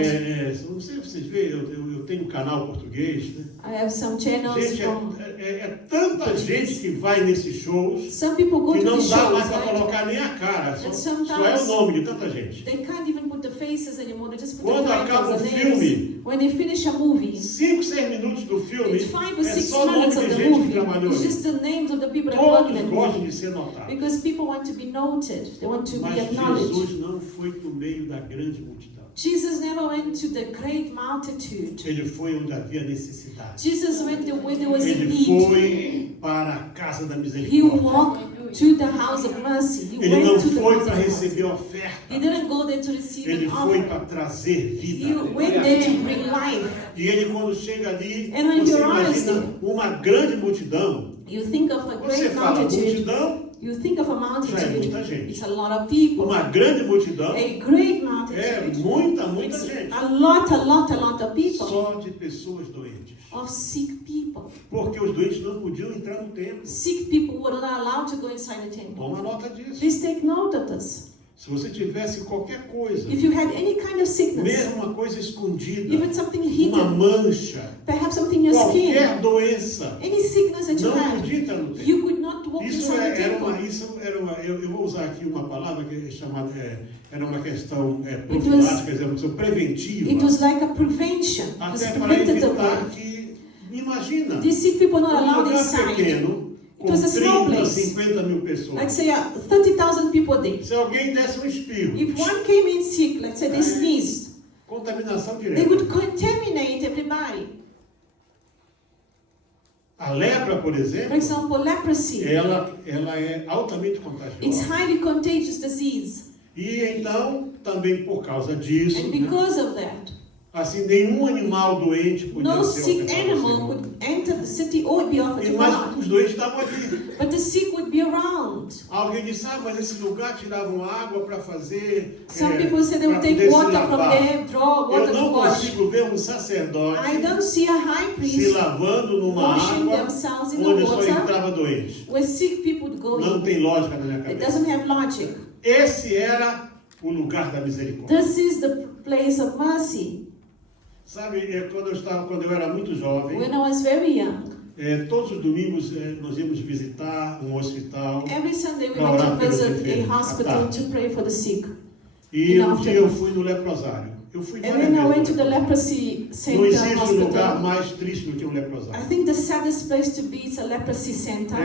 Não sei se vocês veem, eu tenho um canal português, né? I have some channels Gente, from. é tanta gente que vai nesses shows Some people go que to não the dá shows, mais para right? colocar nem a cara, só sometimes- é o nome de tanta gente. They can't even put the faces anymore. They just put Quando the acaba titles o and filme, names. When they finish a movie, 5, 6 minutos do filme it's 5 or é 6 só o nome minutes de of the gente que movie. trabalhou It's ali. just the names of the people that work in Todos that gostam movie. de ser notados. Because people want to be noted. They want to be Mas acknowledged. Jesus não foi no meio da grande multidão. Jesus never went to the great multitude. Ele foi onde havia necessidade. Jesus went where there was a Ele need. foi para a casa da He misericórdia. walked to the house of mercy. He Ele não went to the foi house para of mercy. receber oferta. He didn't go there to receive Ele an foi offering. para trazer vida. He went there to bring life. E ele, quando chega ali, And when você you're imagina honest, uma grande multidão. You think of a Você great fala multitude. multidão, You think of a já é multitude. muita gente. It's a lot of people. Uma grande multidão A great é multitude. muita It's gente. a lot of people. Só de pessoas doentes. Of sick people. Porque os doentes não podiam entrar no templo. Sick people were not allowed to go inside the temple. Toma nota disso. Please take note of this. Se você tivesse qualquer coisa, If you had any kind of sickness, mesmo uma coisa escondida, even something uma hidden, mancha, perhaps something in your qualquer skin, doença, any sickness that you não had, podia entrar no templo. you could not walk Isso inside the era temple. uma, eu vou usar aqui uma palavra que é chamada, era uma questão was- profilática, quer dizer, uma questão preventiva, It was like a prevention. It was até para preventative evitar work. que Imagina, These sick people not allowed lugar inside. pequeno, It com was a small 30, place. 50 mil pessoas. Let's say 30,000 people there. Se alguém desse um espirro, If one came in sick, let's say they sneezed, contaminação they direta. would contaminate everybody. A lepra, por For exemplo, example, leprosy. ela é altamente It's contagiosa. highly contagious disease. E então, também por causa disso, And né, because of that, assim, nenhum animal doente podia no ser sick ofertado ao animal Senhor. could enter the city or be offered to Mas God. os doentes estavam ali. But the sick would be around. Alguém disse, mas esse lugar tiravam água para fazer... Some people say they would pra take poder se water from lavar. there, draw Eu water não to wash. consigo ver um sacerdote I don't see a high se priest lavando numa washing água themselves in the onde só water entrava doente. where sick people would go Não in. tem lógica na minha It cabeça. doesn't have logic. Esse era o lugar da misericórdia. This is the place of mercy. Sabe, quando eu era muito jovem, When I was very young, todos os domingos nós íamos visitar um hospital. every Sunday we Para went to orar pelos visit a enfermos, hospital à tarde. to pray for the sick. E In um afternoon. dia eu fui no leprosário. Eu fui And várias then I went to vezes. the leprosy Não center existe lugar hospital. mais triste do que um I leprosário. think the saddest place to be is a leprosy center.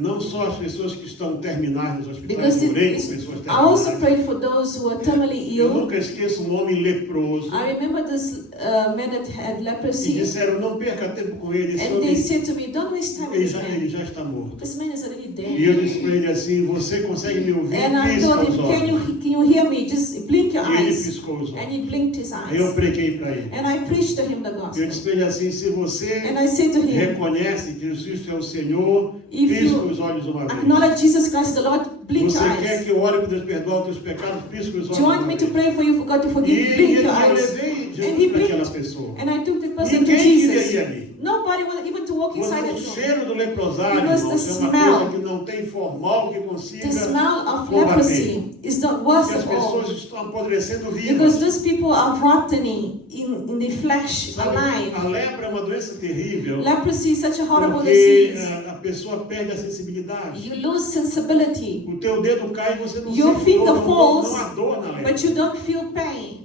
Não só as pessoas que estão terminais nos hospitais, Because porém, pessoas I also terminais. prayed for those who are terminally Eu ill. nunca esqueço um homem leproso. I remember this man that had E leprosy. disseram, não perca tempo com ele, esse And they homem, said to me, don't waste time with ele this já, ele man. já está morto. This man is already E eu dead. disse para ele assim, você consegue me ouvir? And I Pisca told os him, olhos. can you hear me? Just blink your E ele eyes. piscou os And olhos. he blinked his Aí eu eyes. preguei para ele. And I preached to him the Eu gospel. disse para ele assim, se você And I said to him, reconhece que Jesus é o Senhor, If pisca you os olhos uma vez. acknowledge Jesus Christ the Lord, blink Você your quer eyes. que eu ore para Deus perdoar os teus pecados, pisca os Do olhos you want uma me to vez. pray for you for God to E forgive? Blink eu your eyes. levei And he Jesus para aquela blinked. pessoa. And I took the person to Ninguém queria Jesus. ir ali. Nobody wanted even to walk inside Quando that o room. cheiro do leprosário, Because irmãos, the é uma smell- coisa que não tem formal que consiga The smell of combater. leprosy is the worst Porque as of all. pessoas estão apodrecendo Because vivas. those people are rotting in the flesh, Sabe, alive. a lepra é uma doença terrível Leprosy is such a horrible porque disease. a pessoa perde a sensibilidade. You lose sensibility, O teu dedo cai e você não Your sente finger dor, não falls, há dor na lepra. but you don't feel pain.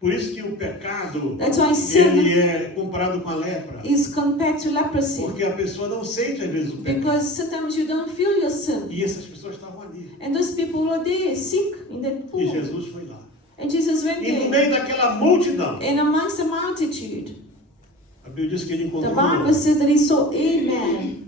Por isso que o pecado, That's why ele sin é comparado com a lepra. is compared to leprosy. Porque a pessoa não sente às vezes o pecado. Because sometimes you don't feel your sin. E essas pessoas estavam ali. And those people were there, sick in that E pool. Jesus foi lá. And Jesus went E no there. meio daquela multidão, And amongst the multitude, a Bíblia diz que ele the encontrou um Bible homem. says that he saw a man.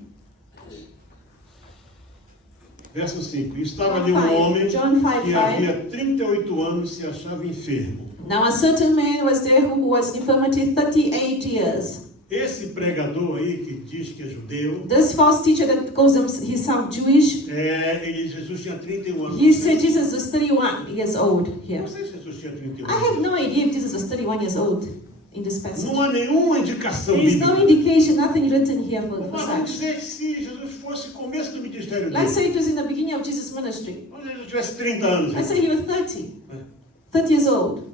Verso 5. E estava ali John um homem 5, John 5, que havia 38 anos se achava enfermo. Now a certain man was there who was infirmity 38 years. Esse pregador aí, que diz que é judeu, This false teacher that calls himself Jewish, Jesus tinha 31 anos. he said Jesus was 31 years old here. Não sei se Jesus tinha 31 I have anos. no idea if Jesus was 31 years old in this passage. Não há nenhuma indicação There is no bíblica. indication, nothing written here for Mas vamos such. dizer que se Jesus fosse o começo do ministério Let's dele, say it was in the beginning of Jesus' ministry. quando Jesus tivesse 30 anos. Let's say he was 30 years old.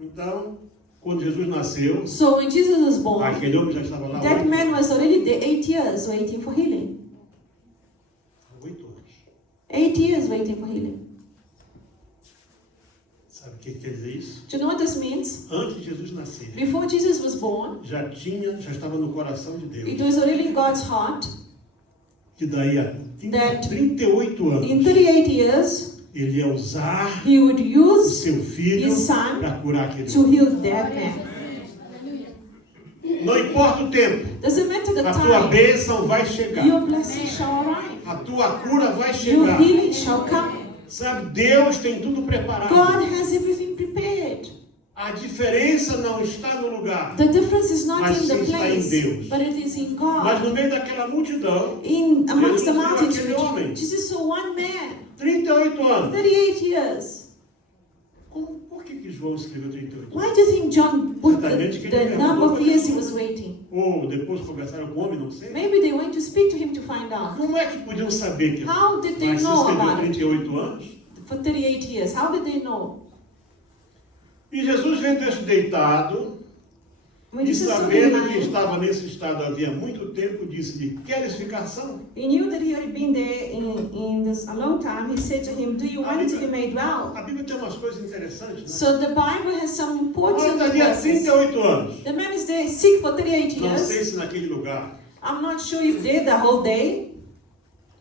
Então, quando Jesus nasceu, So when Jesus was born, aquele homem já estava lá that 8 man was already there 8 years waiting for healing. anos. 8 years waiting for healing. Sabe o que quer dizer isso? Do you know what this means? Antes de Jesus nascer, Before Jesus was born, já estava no coração de it Deus. was already in God's heart Que daí a That 38 in anos, 38 years, ele ia usar he would o use seu filho his son para curar aquele to homem. heal that man. Não importa o tempo, Doesn't matter the a tua time, bênção vai chegar. your blessing shall arrive. A tua cura vai Your chegar. healing shall come. Sabe, Deus tem tudo preparado. God has everything prepared. A diferença não está no lugar, The difference is not Mas in the sim está em place, Deus. but it is in mas God. no meio daquela multidão, In amongst the Jesus viu aquele homem. multitude, Jesus saw one man, 38 anos. 38 years. Por que João escreveu 38 anos? Why do you think John put Certamente que ele the perguntou number of para years he Jesus. was waiting? Ou depois conversaram com o homem, não sei. Maybe they went to speak to him to find out. Como é que podiam saber que How did they Narciso know escreveu about it? 38 anos? For 38 years, how did they know? E Jesus vendo este deitado, When E Jesus saw him sabendo que lying, estava nesse estado havia muito tempo, disse-lhe: Queres ficar são? he knew that he had been there in this a long time. He said to him, "Do you want to be made well?" A Bíblia tem umas coisas interessantes, né? So the Bible has some Olha, important está ali há verses. 38 anos. The man is there sick for 38 Não sei years. se naquele lugar, I'm not sure if they're the whole day.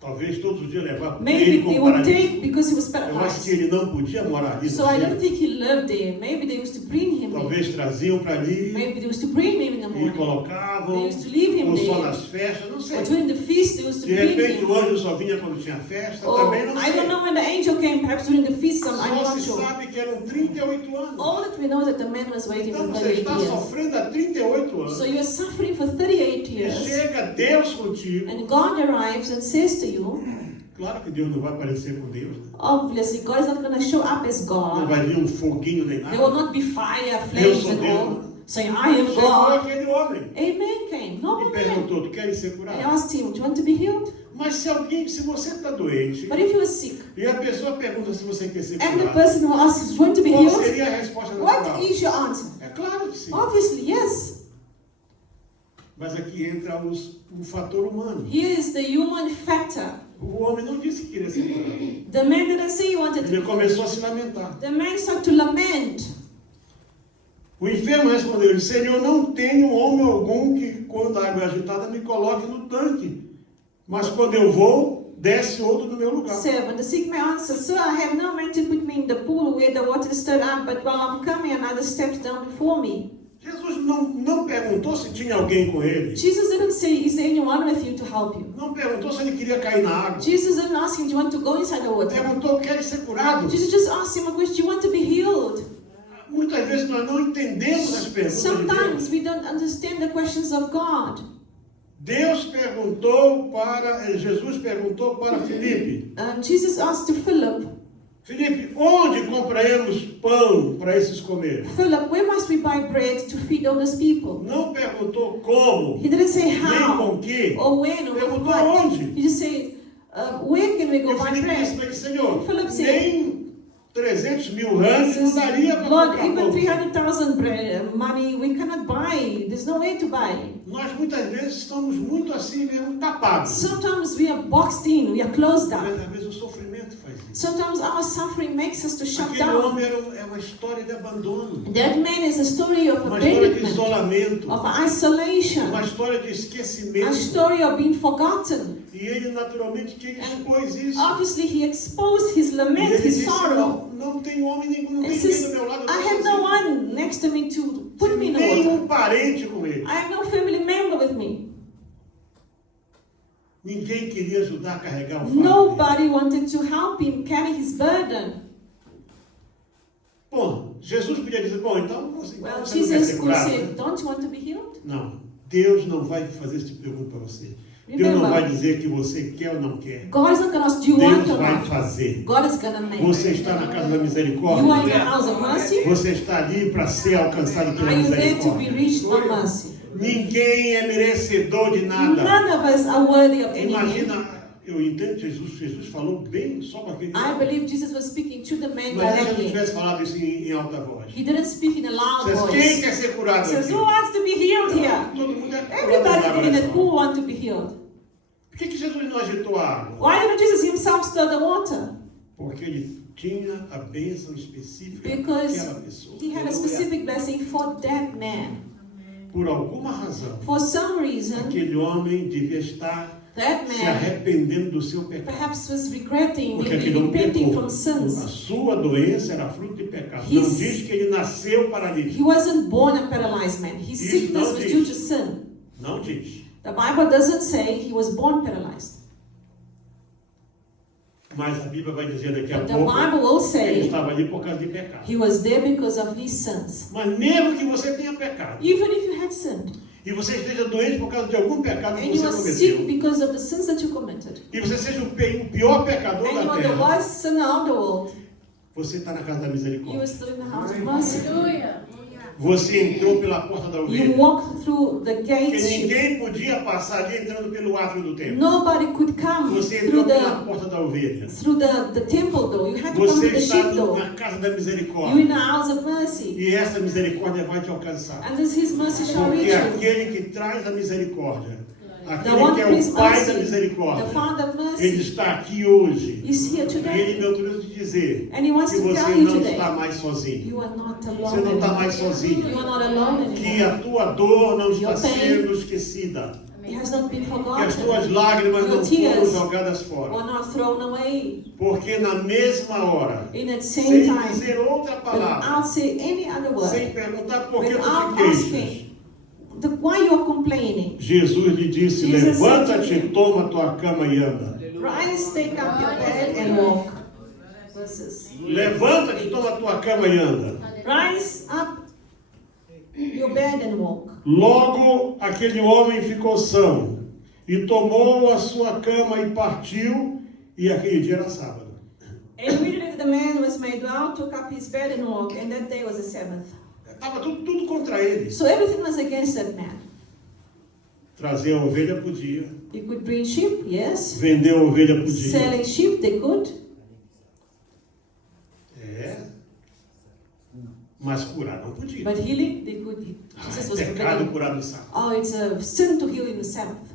talvez todos os dias levar para Maybe ele they como would paralítico. take because he was Eu acho que paralyzed. ele não podia morar ali. So I don't think he lived there. Maybe they used to bring him in. Talvez traziam para ali Maybe they used to bring him in the e morning. colocavam, They used to leave him ou só there. nas festas, não sei. Or during the feast, they used to De bring repente o him. anjo só vinha quando tinha festa, Or também não I sei. don't know when the angel came. Perhaps during the feast, I'm Só not se sure. sabe que eram 38 anos. All that we know is that the man was waiting Então for você 38 está years. sofrendo há 38 anos. So you are suffering for 38 E years. chega Deus contigo. And God arrives and says to you, Claro que Deus não vai aparecer com Deus. Né? obviously, God is not going to show up as Não God. vai vir um foguinho nem There will nada. not be fire, Deus flames sou and Deus. all. Né? Saying, I am Chegou God. aquele homem A man came. e Normal man. perguntou: Tu queres ser And I curado? asked him, do you want to be healed? Mas se você está doente But if you are sick, e a pessoa pergunta se você quer ser and the curado, person who asks, do you want to be qual healed? seria a resposta What natural? is your answer? É claro que sim. Obviously, yes. Mas aqui entra o fator humano. Here is the human factor. O homem não disse que queria ser curado. The man didn't say he wanted to Ele be começou a healed. se lamentar. The man started to lament. O enfermo respondeu: Senhor, não tenho homem algum que, quando a água é agitada, me coloque no tanque. Mas quando eu vou, desce outro no meu lugar. 7. The sick man answered, Sir, I have no man to put me in the pool where the water is stirred up, but while I'm coming, another steps down before me. Jesus não perguntou se tinha alguém com ele. Jesus didn't say, is there anyone with you to help you? Não perguntou se ele queria cair na água. Jesus didn't ask him, do you want to go inside the water? Perguntou: quer ser curado? Jesus just asked him a question, do you want to be healed? Muitas vezes nós não entendemos as perguntas de Sometimes Deus. we don't understand the questions of God. Jesus perguntou para Filipe: Jesus asked to Philip, Filipe, onde compraremos pão para esses comer? Philip, where must we buy bread to feed all these people? Não perguntou como, He didn't say nem how, com que. or when, or with Perguntou what. onde. He just said, where can we E go o buy Filipe disse bread? para ele: Senhor, Philip said, nem 300 mil rãs não daria para Lord, comprar even pão. 300,000 money we cannot buy. There's no way to buy. Nós muitas vezes estamos muito assim mesmo, tapados. Sometimes we are boxed in, we are closed Mas down. às vezes o sofrimento faz isso. Sometimes our suffering makes us to shut Aquele down. homem é uma história de abandono, That man is a story of uma história de abandonment, isolamento, of isolation, uma história de a esquecimento. story of being forgotten. E ele naturalmente que ele expôs isso. Obviously, he exposed his E lament, ele his disse: sorrow. não tem homem nenhum, não And tem says, ninguém do meu lado. I have no one next to me to put me in the water. Nenhum parente com ele. I have no family member with me. Ninguém queria ajudar a carregar o fardo. Nobody wanted to help him carry his burden. Bom, Jesus podia dizer: bom, então você Well, não quer Jesus ser could curado, say, né? don't you want to be healed? Não, Deus não vai fazer esse tipo de pergunta para você. Deus não vai dizer que você quer ou não quer. God is not going to ask, do you want Deus or vai not? fazer. God is going to make. Você está na casa da You are in misericórdia. the house of mercy. Você está ali para ser alcançado pela Are you there to be misericórdia. reached by mercy? Ninguém é merecedor de nada. None of us are worthy of anything. Imagina, eu entendo Jesus falou bem só para aquele. I believe Jesus was speaking to the man Mas se Jesus directly. tivesse falado isso em alta voz. He didn't speak in a loud Quem voice. quer ser He curado says, aqui? who wants to be healed here? Todo mundo é curado Everybody in the agora. pool wants to be healed. Por que Jesus não agitou a água? Why didn't Jesus himself stir the water? Porque ele tinha a bênção específica Because daquela pessoa. he had a specific blessing for that man. Por alguma razão, For some reason, aquele homem devia estar that se man arrependendo do seu pecado. perhaps was regretting, Porque maybe aquele homem repenting pecou. from A sins. sua doença era fruto de pecado. His- Não diz que ele nasceu paralítico. He wasn't born a paralyzed man. His Isso sickness não was diz. due to sin. Não diz. The Bible doesn't say he was born paralyzed. Mas a Bíblia vai dizer daqui a But the pouco Bible will que ele say estava ali por causa de pecado. he was there because of his sins. Mas mesmo que você tenha pecado, Even if you had sinned, e você esteja doente por causa de algum pecado que and you você are sick cometeu, because of the sins that you committed, e você seja o pior pecador and you da are the terra, worst sinner of the world, você está na casa da you are misericórdia. still in the house of mercy. Você entrou pela porta da You ovelha. walked through the Que gates. ninguém podia passar ali entrando pelo átrio do templo. Nobody could come Você entrou through pela the porta da ovelha. temple door. You had to come Você through the está sheep door. na casa da You're in misericórdia. the house of mercy. E essa misericórdia vai te alcançar. And this His mercy shall reach Porque you. aquele que traz a misericórdia, The aquele one que é who is o Pai da mercy, the misericórdia, Father of ele mercy, está aqui hoje. is here E today. ele me autorizou te dizer And He wants que to você tell you não today, está mais sozinho. you are not Você alone não está anymore. mais sozinho. You are not alone Que anymore. a tua dor não está Your pain sendo esquecida. It has not been Que as forgotten. tuas lágrimas Your não foram tears jogadas were fora. not thrown away. Porque na mesma hora, In that same sem time, dizer outra palavra, without saying any other sem word, perguntar por que tu without te queixas, asking why you are complaining, Jesus lhe disse: Jesus levanta-te, said to him, toma tua cama e anda. rise, take up your bed and walk. Verses. Levanta-te, toma tua cama e anda. Rise up your bed and walk. Logo aquele homem ficou são e tomou a sua cama e partiu, e aquele dia era sábado. And immediately the man was made well, took up his bed and walked, and that day was the Sabbath. Estava tudo contra ele. So everything was against that man. Trazer a ovelha podia, He could bring sheep, yes. vender a ovelha podia. Selling sheep, they could. É. Mas curar não podia. But healing, they could. Jesus was Pecado forbidden. curar no sábado. Oh, it's a sin to heal in the Sabbath.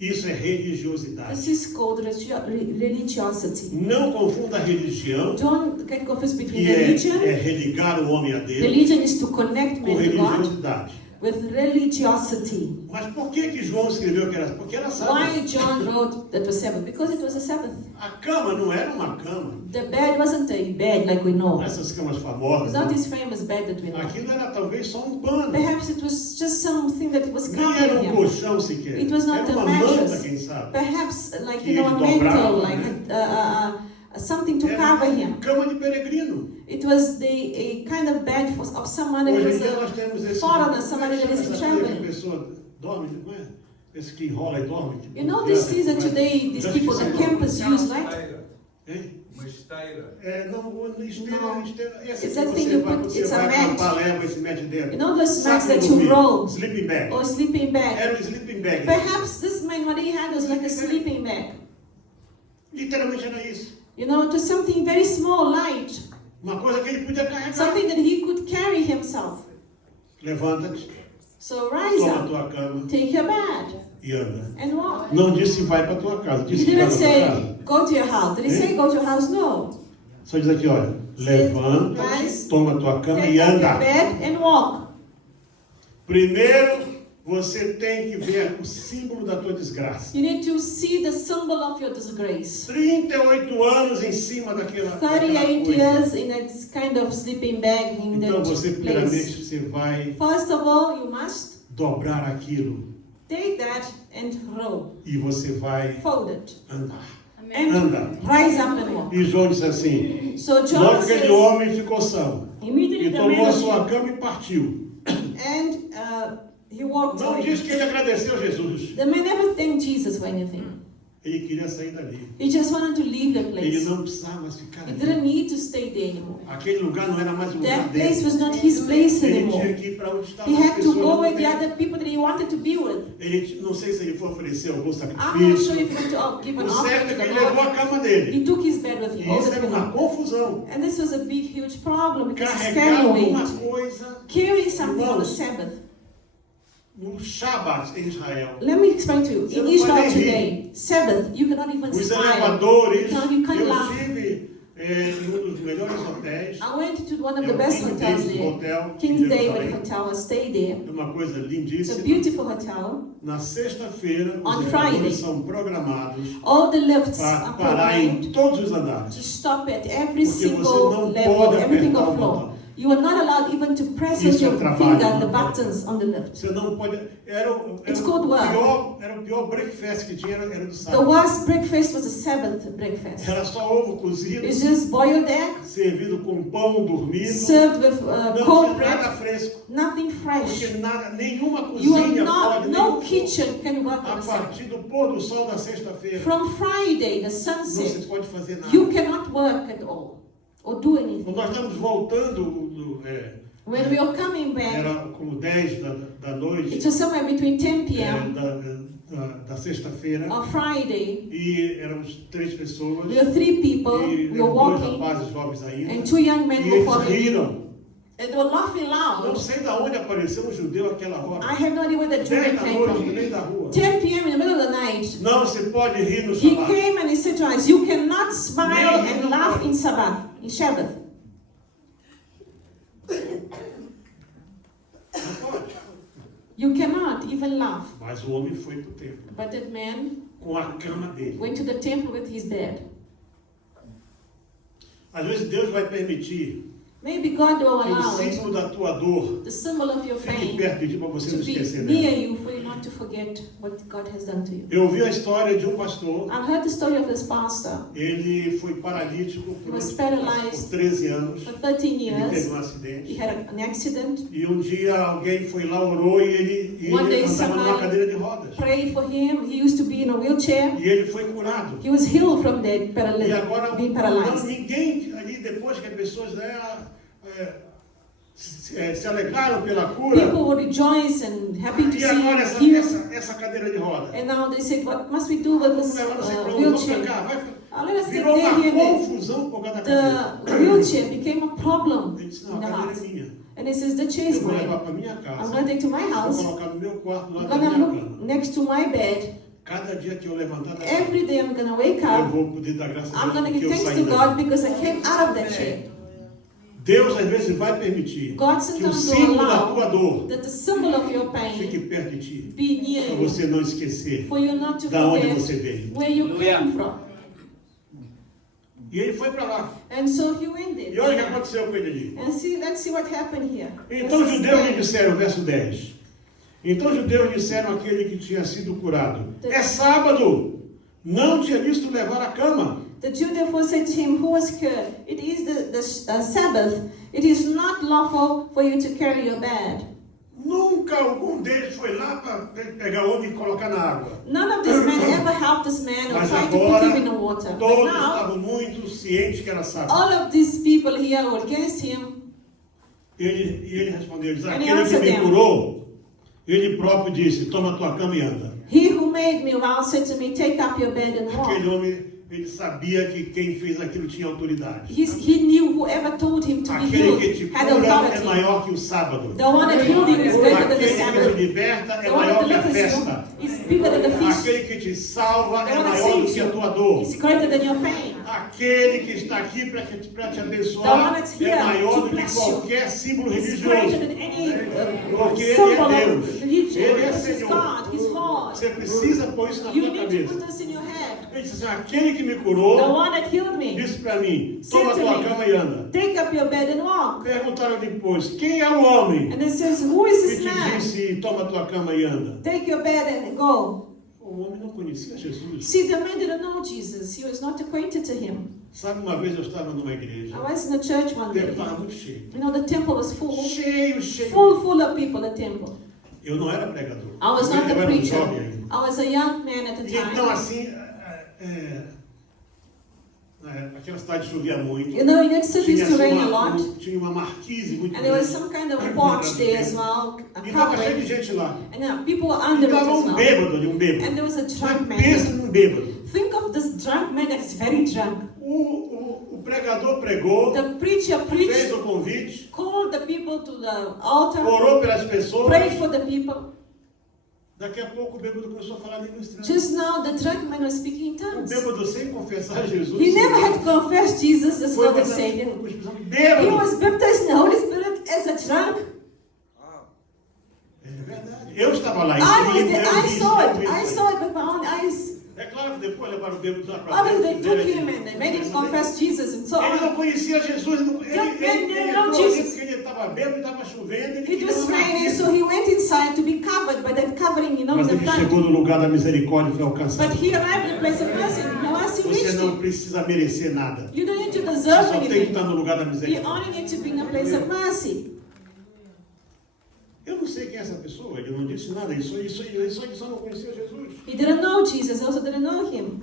Isso é religiosidade. This is called religiosity. Não confunda a religião, Don't get confused between que religion. é religar o homem a Deus, Religion is to connect com men to God religiosidade. with religiosity. Mas por que João escreveu que era? Porque era sábado. Why John wrote that was Sabbath? Because it was a Sabbath. A cama não era uma cama. The bed wasn't a bed like we know. Essas camas It's famosas. not Não. this famous bed that we know. Aquilo era talvez só um pano. Perhaps it was just something that was Nem era covering um him. colchão sequer. It was not Era a uma manta, mattress. quem sabe. Perhaps like Que a ele dobrava, mantle, like né? something to Era cover uma him. cama de peregrino. It was a kind of bed of someone that Hoje em was dia nós a temos esse. foreigner, somebody that is essa coisa que traveling. a pessoa dorme, não é? Esse que enrola e dorme. You know this season today, these people, the campus use, right? Hein? Uma esteira. É, não, esteira, No. esteira. Essa It's que that thing você you vai, put- você it's a vai mat. acampar, leva esse mat dentro. You know those Saco mats de that you dormir, roll Sleeping bag. or sleeping bag? Era um sleeping bag. Perhaps this man, what he had was like a sleeping bag. Literalmente era isso. You know, it was something very small, light, Uma coisa que ele podia carregar. something that he could carry himself. Levanta-te, So rise toma a up, tua cama take your bed, e anda. and walk. Não disse vai para tua casa, He disse que vai didn't para tua say, casa. go to your house. Did he say, go to your house? No. Só diz aqui, olha, levanta-te, Rise, toma a tua cama Take e up your anda. bed and walk. Primeiro, você tem que ver o símbolo da tua desgraça. You need to see the symbol of your disgrace. 38 anos em cima daquela 38 coisa. years in that kind of sleeping bag in Então that você, place. primeiramente, você vai First of all, you must dobrar aquilo take that and roll, e você vai fold it, andar. and Anda. rise up and walk. E João disse assim, So John logo aquele says, homem ficou são immediately e the tomou a man sua cama e partiu. and he walked Não away. diz que ele agradeceu a Jesus. The man never thanked Jesus for anything. Ele queria sair dali. He just wanted to leave the Ele place. não precisava mais ficar He ali. didn't need to stay there anymore. Aquele lugar não era mais o lugar That place dele. was not his place Ele tinha anymore. que ir para onde estavam He as had to pessoas. go no with the tempo. other people that he wanted to be with. Ele, não sei se ele foi oferecer algum I'm not sacrifício. sure if he went to give an O offering certo to é que the ele levou Lord. a cama dele. He took his bed with E him. isso era uma confusão. And this was a big, huge problem because he's Carregar carrying alguma weight. coisa Carrying something on the Irmãos, Sabbath. no Shabat em Israel. Let me explain to you. Você In não Israel pode nem today, Sabbath, you cannot even Os smile. elevadores, No, you can't eu laugh. estive em um dos melhores hotéis. I went to one of É the o best King hotels David there. Hotel, em King's David Jerusalém. Hotel. I stayed there. É uma coisa It's a lindíssima. beautiful hotel. Na sexta-feira, On os Friday. elevadores são programados All the lifts para are parar programmed em todos os to andares. stop at every Porque você single não level, pode every single apertar o floor. botão. You are not allowed even to press Isso with é your trabalho, finger não the pode. buttons on the lift. Você não pode. It's called work. Era o pior breakfast que tinha, era do The sábado. worst breakfast was a Sabbath breakfast. Era só ovo cozido, It's just boiled egg, servido com pão dormido. served with Não cold tinha nada bread, fresco. nothing fresh. Porque nada, nenhuma You are cozinha not, pode. no nem- kitchen can work A on the Sabbath. partir do pôr do sol da sexta-feira, From Friday, the não se sunset, pode fazer nada. you cannot work at all or do anything. Nós estamos voltando When we were coming back, Era como 10 da noite, it was somewhere between 10 p.m. Da sexta-feira. on Friday. E éramos 3 pessoas. We were 3 people. E We were eram 2 walking, rapazes jovens ainda. and 2 young men E were eles following. riram. And they were laughing Não loud. sei de onde apareceu um judeu àquela hora. I have no idea where the 10 German da came noite, no from. meio da rua. 10 p.m. in the middle of the night, Não se pode rir no he Shabat. came and he said to us, "You cannot smile and laugh in Sabbath, in Shabbat. Não pode. You cannot even laugh." Mas o homem foi para o templo But that man com a cama dele. went to the temple with his bed. Às vezes Deus vai permitir Maybe God will que o allow símbolo da tua dor the symbol of your fique pain perto de ti para você to não be esquecer near dela. you for you not to forget what God has done to you. Eu ouvi a história de um pastor. I've heard the story of this pastor. Ele foi paralítico He por was paralyzed 13 anos. for 13 Ele teve years. um He acidente. had an accident. E um dia alguém foi lá, orou e ele One day andava numa someone cadeira de rodas. Prayed for him. He used to be in a wheelchair. E ele foi curado. He was healed from that E agora being paralyzed. ninguém ali, depois que as pessoas se alegraram pela cura, People were rejoiced and happy to e agora see him. essa cadeira de rodas. And now they said, "What must we do with Vamos this levar você para vamos pra wheelchair?" cá, Let us take Virou there uma here. confusão por causa da cadeira. The wheelchair became a problem Ele disse, in não, the a cadeira house. é minha. And he says, "The chair is Eu vou levar mine. para minha I'm casa. going to take to my Vou house. colocar no meu quarto, do I'm lado da going to minha look cama. next to my bed. Cada dia que eu levantar da cama, Every day I'm going to wake eu up. vou poder dar graças a I'm Deus going to porque give eu thanks saí to dali. God because I came out of that chair." Deus às vezes vai permitir God que o sometimes will símbolo da allow tua dor that the symbol of your pain fique perto de ti, be near para you, você não esquecer for you not to da onde forget você veio. where you came from. E ele foi para lá. And so he went there. E olha o que aconteceu com ele ali. And see, let's see what happened here. Então os Verse judeus lhe 10. disseram, verso 10. Então os judeus disseram àquele que tinha sido curado: é sábado, não tinha visto levar a cama. The Jew therefore said to him who was cured, "It is the Sabbath. It is not lawful for you to carry your bed." Nunca algum deles foi lá para pegar o homem e colocar na água. None of these men ever helped this man or Mas tried to put agora, him in the water. But todos now, estavam muito cientes que era sábado. all of these people here were against him. E ele respondeu, diz, And he aquele que answered me them. curou, ele próprio disse, toma tua cama e anda. He who made me well said to me, "Take up your bed and walk." Aquele homem, ele sabia que quem fez aquilo tinha autoridade. He knew whoever told him to be Aquele que te healed had cura é authority. maior que o sábado. The one that healed you is greater than the Aquele que te Sabbath. liberta é The one maior that que a delivers festa. you is bigger than the feast. Aquele que te salva The é one that maior do saves que a you tua dor. is greater than your pain. Aquele que está aqui para te The one abençoar that's é here maior to do que bless you qualquer símbolo It's greater religioso. than any Porque ele symbol é of Deus. religion. Ele é This is Senhor. God. He's Lord. Você precisa pôr isso na You tua need to cabeça. put this in your head. Ele disse assim, aquele que me The curou one that healed me, disse para mim, Say toma to tua me. cama e anda. take up your bed and walk. Perguntaram depois, quem é o homem And it says, who is que this te man? disse, toma tua cama e anda? Take your bed and go. O homem não conhecia Jesus. See, the man didn't know Jesus. He was not acquainted to him. Sabe, uma vez eu estava numa igreja, I was in the church o one tempo day. estava muito cheio. You know, the temple was full. Cheio. Full of people, the temple. Eu não era pregador. I was not eu a era preacher. jovem ainda. I was a young man at the E então time. assim, aquela cidade chovia muito. You know, in that city used to Tinha, rain assim, a lot. tinha uma marquise muito And there was grande. some kind of porch there as well, a E estava cheio de covering. gente lá. And people were E under it estava as um well. bêbado ali, um bêbado. And there was a drunk Mas pensa man. num bêbado. Think of this drunk man that is very drunk. O pregador pregou, The preacher fez preached, o convite, called the people to the altar, orou pelas pessoas. prayed for the people. Daqui a pouco o bêbado começou a falar língua estranha. Just now, the drunk man was speaking in O tongues. bêbado sem confessar Jesus. He never had confessed Jesus as Foi Lord and batizado Savior. com o Espírito Santo. He Bêbado. was baptized in the Holy Spirit as a drunk. É verdade. Eu estava lá. I was eu there. vi I isso, saw eu it. vi I isso. saw it with my own eyes. É claro que depois levaram o bêbado lá para Obviously, they took fizeram him aquilo. and they made him confess Jesus and so Ele on. não conhecia Jesus. Ele didn't entrou know ali Jesus. porque ele estava bêbado, estava chovendo. Ele It queria was uma raining, marquise. so he went inside to be covered by that covering, you know, in Mas the ele chegou front. no lugar da misericórdia e foi alcançado. But he arrived in the place of mercy. Now, as he Você reached não it, precisa merecer nada. you don't need to Você deserve só tem que anything. estar no lugar da You misericórdia. only need to be in a place of mercy. Eu não sei quem é essa pessoa, ele não disse nada, ele só não conhecia Jesus. He didn't know Jesus, also didn't know him.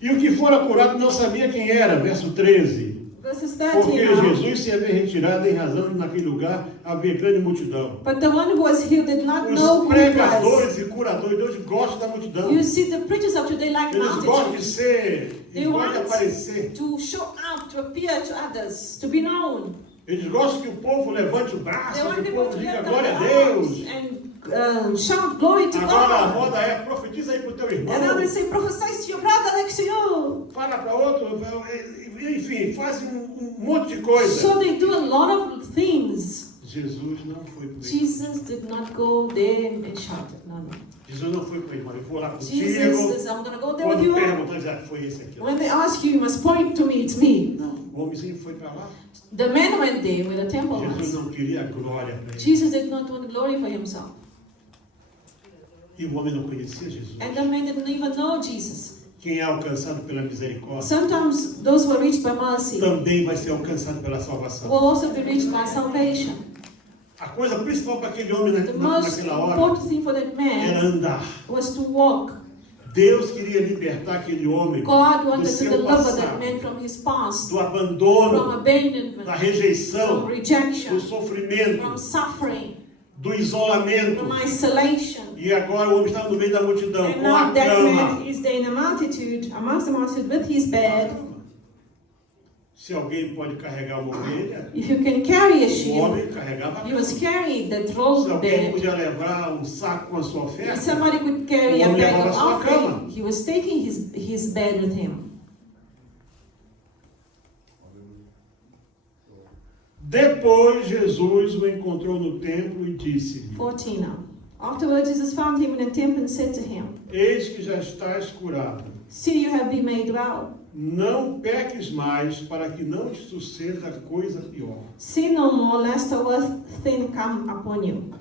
E o que fora curado não sabia quem era, verso 13. Verses 30 Porque now. Jesus se havia retirado em razão de naquele lugar havia grande multidão. But the one who was healed did not know Os who it was. pregadores e curadores de hoje gostam da multidão. You see, the preachers of today like Eles gostam de multitude. ser, They eles gostam de want aparecer. to show out, to appear to others, to be known. Eles gostam que o povo levante o braço, They want que o people povo to diga lift glória a up Deus. their arms and shout glory to Agora a God. moda é profetiza aí pro teu irmão. And now they say, prophesy to your brother next to you. Fala para outro, enfim, fazem um monte de coisa. So they do a lot of things. Jesus não foi para ele. Jesus did not go there and shout it. No, no. Jesus não foi para ele, eu vou lá contigo. Jesus says, I'm going to go there with Quando you. perguntam, já foi esse aqui. When they ask you, you must point to me, it's me. No. O homenzinho foi para lá. The man went there with the temple Jesus lights. não queria glória para ele. Jesus did not want glory for himself. E o homem não conhecia Jesus. And the man didn't even know Jesus. Quem é alcançado pela misericórdia Sometimes those who are reached by mercy também vai ser alcançado pela salvação. will also be reached by salvation. A coisa principal para aquele homem The most naquela hora important thing for that era man andar. was to walk. Deus queria libertar aquele homem God do wanted to seu deliver that passado, man from his past, do from abandono, da abandonment, from rejeição, do rejection, sofrimento, from suffering, do isolamento. from isolation. E agora o homem está no meio da multidão, And com a now that cama. man is there in a multitude, amongst the multitude, with his bed. Se alguém pode carregar uma ovelha, If you can carry a o sheep, homem carregava a he cama. was carrying that Se rolled alguém bed. podia levar um saco com a sua If oferta, somebody could carry a o homem bag levava of a sua offering, cama. he was taking his bed with him. Depois Jesus o encontrou no templo e disse-lhe: 14 now. Afterwards Jesus found him in the temple and said to him, Eis que já estás curado. See, you have been made well. Não peques mais, para que não te suceda coisa pior. Sin no more, lest a worse thing come upon you.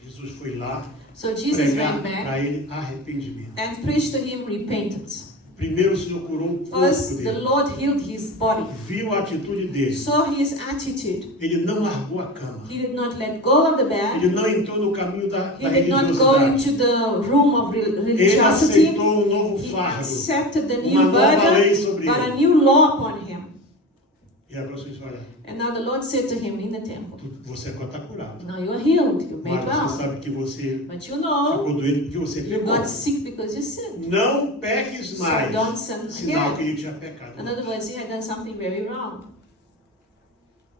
Jesus foi lá So Jesus pregar went back para ele arrependimento. and preached to him repentance. Primeiro o Senhor curou o corpo First, the dele. Lord healed his body. Viu a atitude dele. Saw his attitude. Ele não largou a cama. He did not let go of the bed. Ele não entrou no caminho da He did not go religiosidade. into the room of Ele religiosity. aceitou um novo He fardo. accepted the Uma new nova lei burden, sobre but a ele. new law upon him. E agora você diz, olha, And now the Lord said to him in the temple, você agora está curado. now you are healed, you're made Mas você well. sabe que você But you know, ficou doente porque você you pecou. got sick because you sinned. Não peques So mais. don't sin Sinal que again. ele tinha pecado. In other words, he had done something very wrong.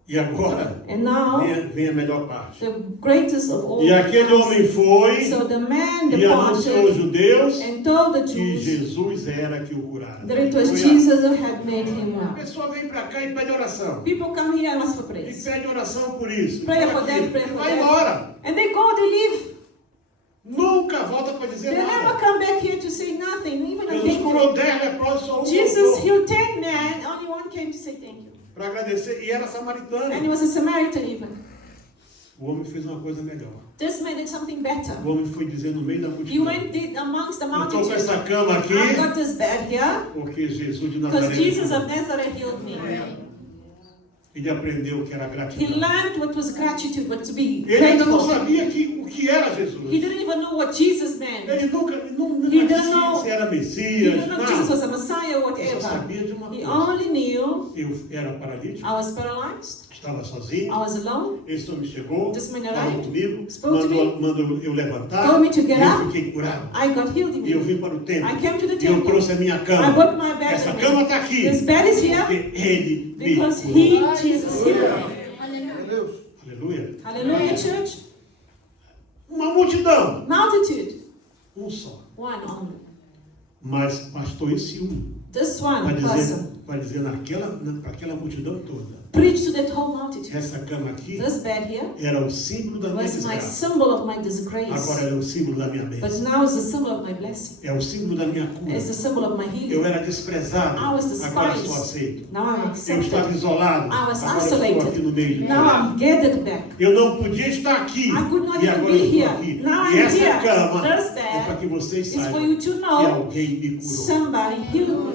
E agora And now, vem a melhor parte. the greatest of all. E aquele homem foi So the man e anunciou aos departed judeus and told the que Jews Jesus era que o curara. that it was Foi Jesus who had made him A well. pessoa vem para cá e pede oração. People come here and ask for E praise. pede oração por isso. Pray por for aquilo. that, pray for Vai that. embora. And they go, they leave. Nunca volta para dizer They never nada. come back here to say nothing, even a Jesus thank curou you. 10 leprosos, só um Jesus voltou healed 10 men, only one came to say thank you. para agradecer. E era And he samaritano. was a Samaritan even. O homem fez uma coisa melhor. This man did something better. O homem foi dizer no meio da He multidão: went did amongst the eu estou com multitude. essa cama aqui I got this bed here porque Jesus de because Nazaré. Jesus of Nazareth healed me. Ele aprendeu o que era He gratidão. learned what was gratitude, what to be Ele ainda não grateful. sabia o que era He Jesus. didn't even know what Jesus meant. Ele nunca não He didn't know- se era He Messias, didn't know Jesus was nada. a Messiah or Ele só whatever. sabia de uma He coisa. only knew Eu era paralítico, I was paralyzed, estava I sozinho. was alone. Esse homem chegou, This man falou arrived, comigo, spoke to mandou eu levantar, told me to get e eu up. fiquei curado. I got healed E eu immediately. vim para o templo. I came to the E eu temple. trouxe a minha I cama. brought my bed Essa with cama me. está aqui. This bed is here Porque ele me because curou. he, Jesus, healed me. Aleluia. Hallelujah, church. Uma multidão. Multitude, Um só. one only. Mas bastou esse um This one person para dizer para aquela multidão toda. preached to that whole multitude. Essa cama aqui This bed here era o símbolo da minha was my desgraça. symbol of my Agora disgrace, é o símbolo da minha but bênção. now it's the symbol of my blessing. É o símbolo da minha cura. It's the symbol of my healing. Eu era desprezado. I was Agora sou despised. aceito. Now I'm Eu estava accepted. isolado. I was Agora eu estou aqui isolated. no meio de Now vocês. I'm gathered back. Eu não podia estar aqui. I could not E even agora be eu estou here. aqui. Now E I'm essa here. cama This é para que bed vocês is for saibam you to que know alguém me curou. somebody healed me.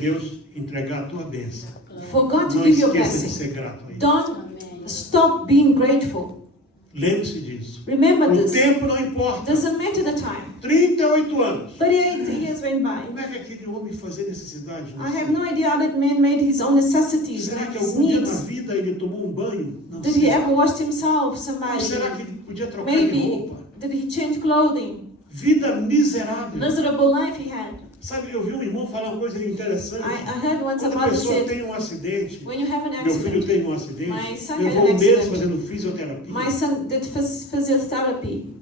Deus entregar a tua bênção. For God to Não give you a esqueça de blessing, ser grato a Ele. don't stop being grateful. Lembre-se disso. Remember O this. tempo não importa. Doesn't matter the time. 38 anos. 38 years went by. Como é que aquele homem fazia necessidade? I have no idea how that man made his own necessities, Será que his algum dia na needs. vida ele tomou um banho? Não Did he sei. ever wash himself? Ou Somebody? será que ele podia trocar de Maybe. roupa? Did he change clothing? Vida miserável. Miserable life he had. Sabe, eu vi um irmão falar uma coisa interessante. I heard once Quando a somebody pessoa said, tem um acidente, when you have an meu filho accident, teve um acidente, My son had levou an um mês accident. fazendo fisioterapia. my son did physiotherapy.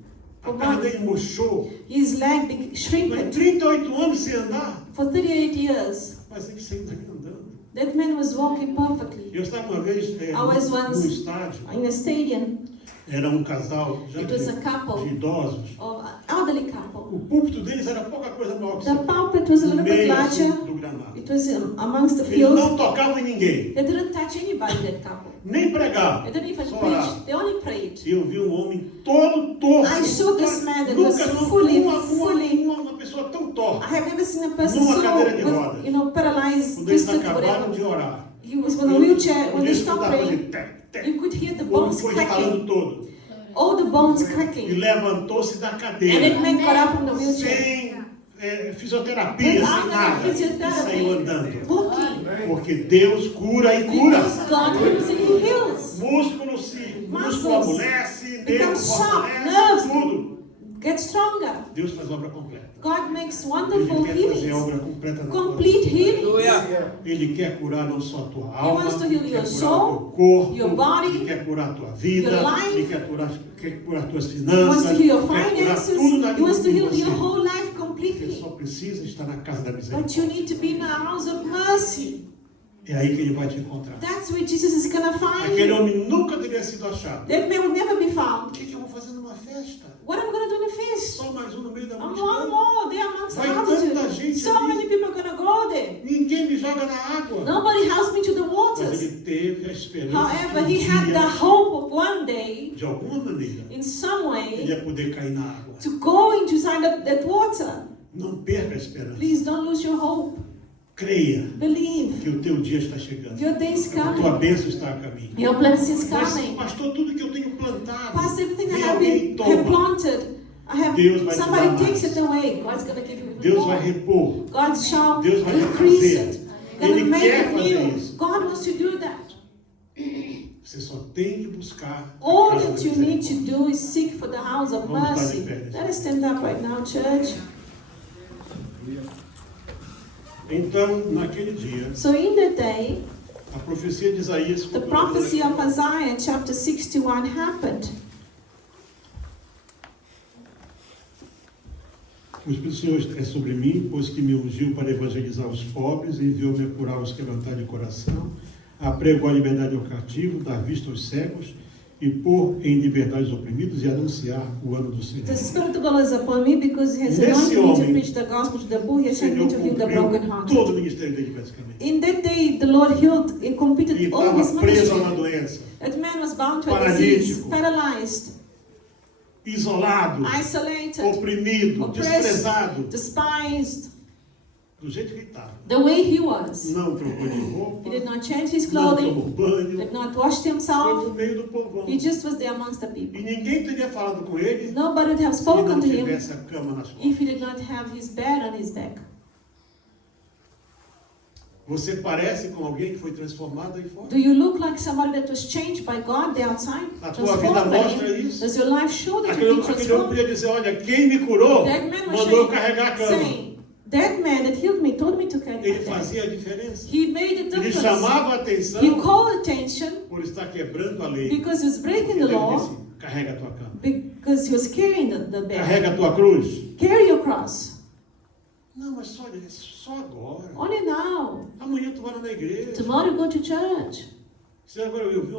A perna dele murchou. His leg Mas shrinked 38 anos sem andar, for 38 years. mas ele sempre está andando. That man was walking perfectly Eu estava uma vez was once- no estádio, in a stadium. era um casal já It was a de couple, idosos. or an elderly couple. O púlpito deles era pouca coisa maior que The isso. pulpit was a No little bit meio assim, larger. do gramado. It was amongst the Eles field. não tocavam em ninguém, They didn't touch anybody, that couple. nem pregavam, They didn't even só preach. oravam. They only prayed. Eu vi um homem todo torto. I saw this man that Nunca was não fully- uma pessoa tão torta. I have never seen a person Numa so, cadeira de rodas. paralyzed, Quando eles twisted, acabaram whatever. de orar, He was on a wheelchair. When they eles stopped escutavam praying, de tec, tec. you could hear the O bones homem foi cracking. estalando todo. All the bones E cracking. levantou-se da And that cadeira. man got up from the wheelchair. Sem fisioterapia, sem Without nada. any E saiu physiotherapy. andando. Walking. Porque Deus cura e cura. Because God heals and He heals. Músculo amolece, become nervo sharp, fortalece, nerves. tudo. Get stronger. Deus faz obra completa. God makes Ele wonderful quer fazer healings. obra completa na tua Complete vida. healings. Ele quer curar não só a tua alma, wants to heal ele your quer soul, curar o teu corpo, your body, ele quer curar a tua vida, your life. ele quer curar as tuas He finanças, wants to heal your quer curar finances. tudo na He vida wants to de heal você. your whole life Você completely. só precisa estar na casa da But misericórdia. you need to be in the house of mercy. É aí que ele vai te encontrar. That's where Jesus is going to find Aquele you. homem nunca teria sido achado. That man will never be O found. que eu vou fazer numa festa? What am I going to do in a feast? Só mais um no meio da I'm one multidão. more there amongst the Vai tanta multitude. gente So ali. many people are going to go there. Ninguém me joga na água. Nobody helps me to the Mas waters. ele teve a esperança However, que he had the dia, hope of one day, de alguma maneira, in some ele way, ia poder cair na água. to go into inside that water. Não perca a esperança. Please don't lose your hope. Creia Believe. que o teu dia está chegando. Your day is A tua coming. bênção está a caminho. Your blessing is Mas, coming. pastor, tudo que eu tenho plantado, Past everything I vem have alguém e have toma. planted, Deus vai te somebody dar takes mais. it away. God's going to give you Deus vai more. repor. God shall Deus vai increase refazer. it. Gonna Ele make quer it fazer new. isso. God wants to do that. Você só tem que buscar a All casa that da you need to misericórdia. do is seek for the house of Vamos estar mercy. de pé. Let us stand up right now, church. Então, naquele dia, So in that day, a profecia de Isaías the prophecy of Isaiah chapter 61 happened. O Espírito do Senhor é sobre mim, pois que me ungiu para evangelizar os pobres, enviou-me a curar os quebrantados de coração, a pregoar a liberdade ao cativo, dar vista aos cegos, e pôr em liberdade os oprimidos e anunciar o ano do Senhor. The Spirit of the Lord is upon me because He has Nesse anointed me to homem, preach the gospel to the poor. He O has sent me Senhor to heal the cumpriu todo o brokenhearted. ministério dele, basicamente. In that day, the Lord healed and E completed all His estava preso a ministry. uma doença, That man was bound to a disease, Paralítico. paralyzed, isolado, isolated, oprimido, oppressed, desprezado, despised, do jeito que estava. the way he was. Não trocou de roupa, He did not change his não clothing, tomou banho, did not wash foi himself. no meio do povão. He just was there amongst the people. E ninguém teria falado com ele Nobody would have se ele não spoken to him tivesse a cama nas costas. if he did not have his bed on his back. Você parece com alguém que foi transformado aí fora? Do you look like somebody that was changed by God there outside? A tua vida Transformed by mostra Him? isso. Does your life show that Aquele you've been homem transformed? podia dizer, olha, quem me curou That man was mandou eu carregar a cama. saying, that man that healed me told me to carry Ele my bed. fazia a diferença. He made a Ele difference. chamava a atenção He called attention por estar quebrando a lei. because he was breaking Ele the law, disse, carrega a tua cama. because he was carrying the bed. Carrega a tua cruz. Carry your cross. Não, mas só agora. Only now. Amanhã tu vai lá na igreja. Tomorrow go to church. Agora eu vi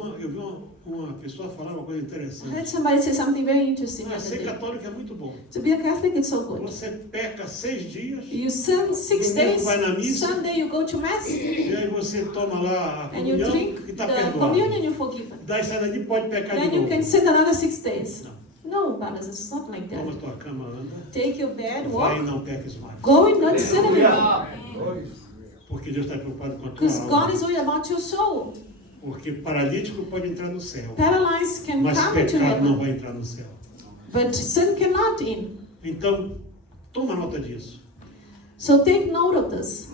uma pessoa falar uma coisa I interessante. heard somebody say something very interesting the Mas other ser day. católico é muito bom. To be a Catholic is so good. Você peca 6 dias, You sin 6 Domingo days, vai na missa. Sunday you go to Mass, e aí você toma lá a and you comunhão drink e está the perdoado. communion, you're forgiven. Daí sai daqui pode pecar de Then you novo. can sin another 6 days. Não. No, brothers, it's not like Toma that. tua cama, anda. Take your bed, Vai e walk, não peques mais. go and not sin anymore. Porque Deus está preocupado com a tua Because God alma. is worried about your soul. Porque paralítico pode entrar no céu, Paralyzed can mas come into pecado não heaven, vai entrar no céu. but sin cannot in. Então, toma nota disso. So take note of this.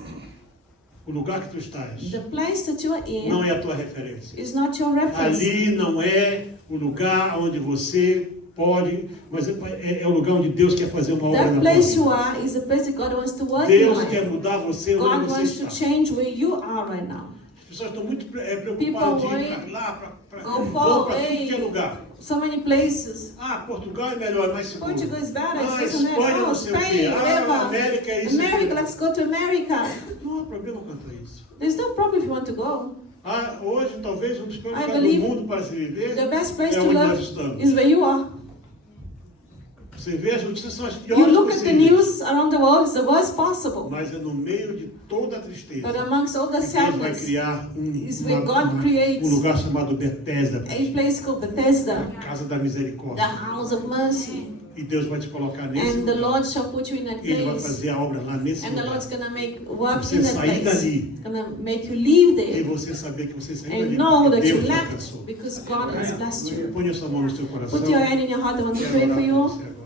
O lugar que tu estás The place that you are não in é a tua referência. is not your reference. Ali não é o lugar onde você pode, mas é o lugar onde Deus quer fazer uma obra That na place tua you vida. are is the place that God wants to work in Deus your quer life. mudar você onde God você wants to está. change where you are right now. As pessoas estão muito preocupadas People de ir worry, para lá, para go far tudo away. que é lugar. So many places. Ah, Portugal é melhor, mais seguro. Portugal is better. Ah, It's this and that. Espanha Oh, não sei o quê. Spain, Ah, whatever. América é isso. America, let's go to America. Não há problema quanto a isso. There's no problem if you want to go. Ah, hoje, talvez, um dos piores I lugares do believe mundo para se viver The best place é to onde nós live estamos. is where you are. Você vê, as notícias são as You piores look at the possíveis. news around the world, it's the worst possible. Mas é no meio de toda a tristeza But amongst all the que Deus vai sadness, criar is where God creates um lugar chamado Bethesda, a place called Bethesda, Casa da the Misericórdia. house of mercy. E Deus vai te colocar nesse And the lugar. Lord shall put you in that E Ele vai place. fazer a obra lá nesse And the lugar. Lord's gonna make work Você in that sair place. dali. Gonna make you leave E there você saber que você saiu and dali know porque that you Deus te left alcançou. because God has blessed you. Põe a sua mão no seu coração. Put your hand in your heart. I want to Quero pray orar for por you. você agora.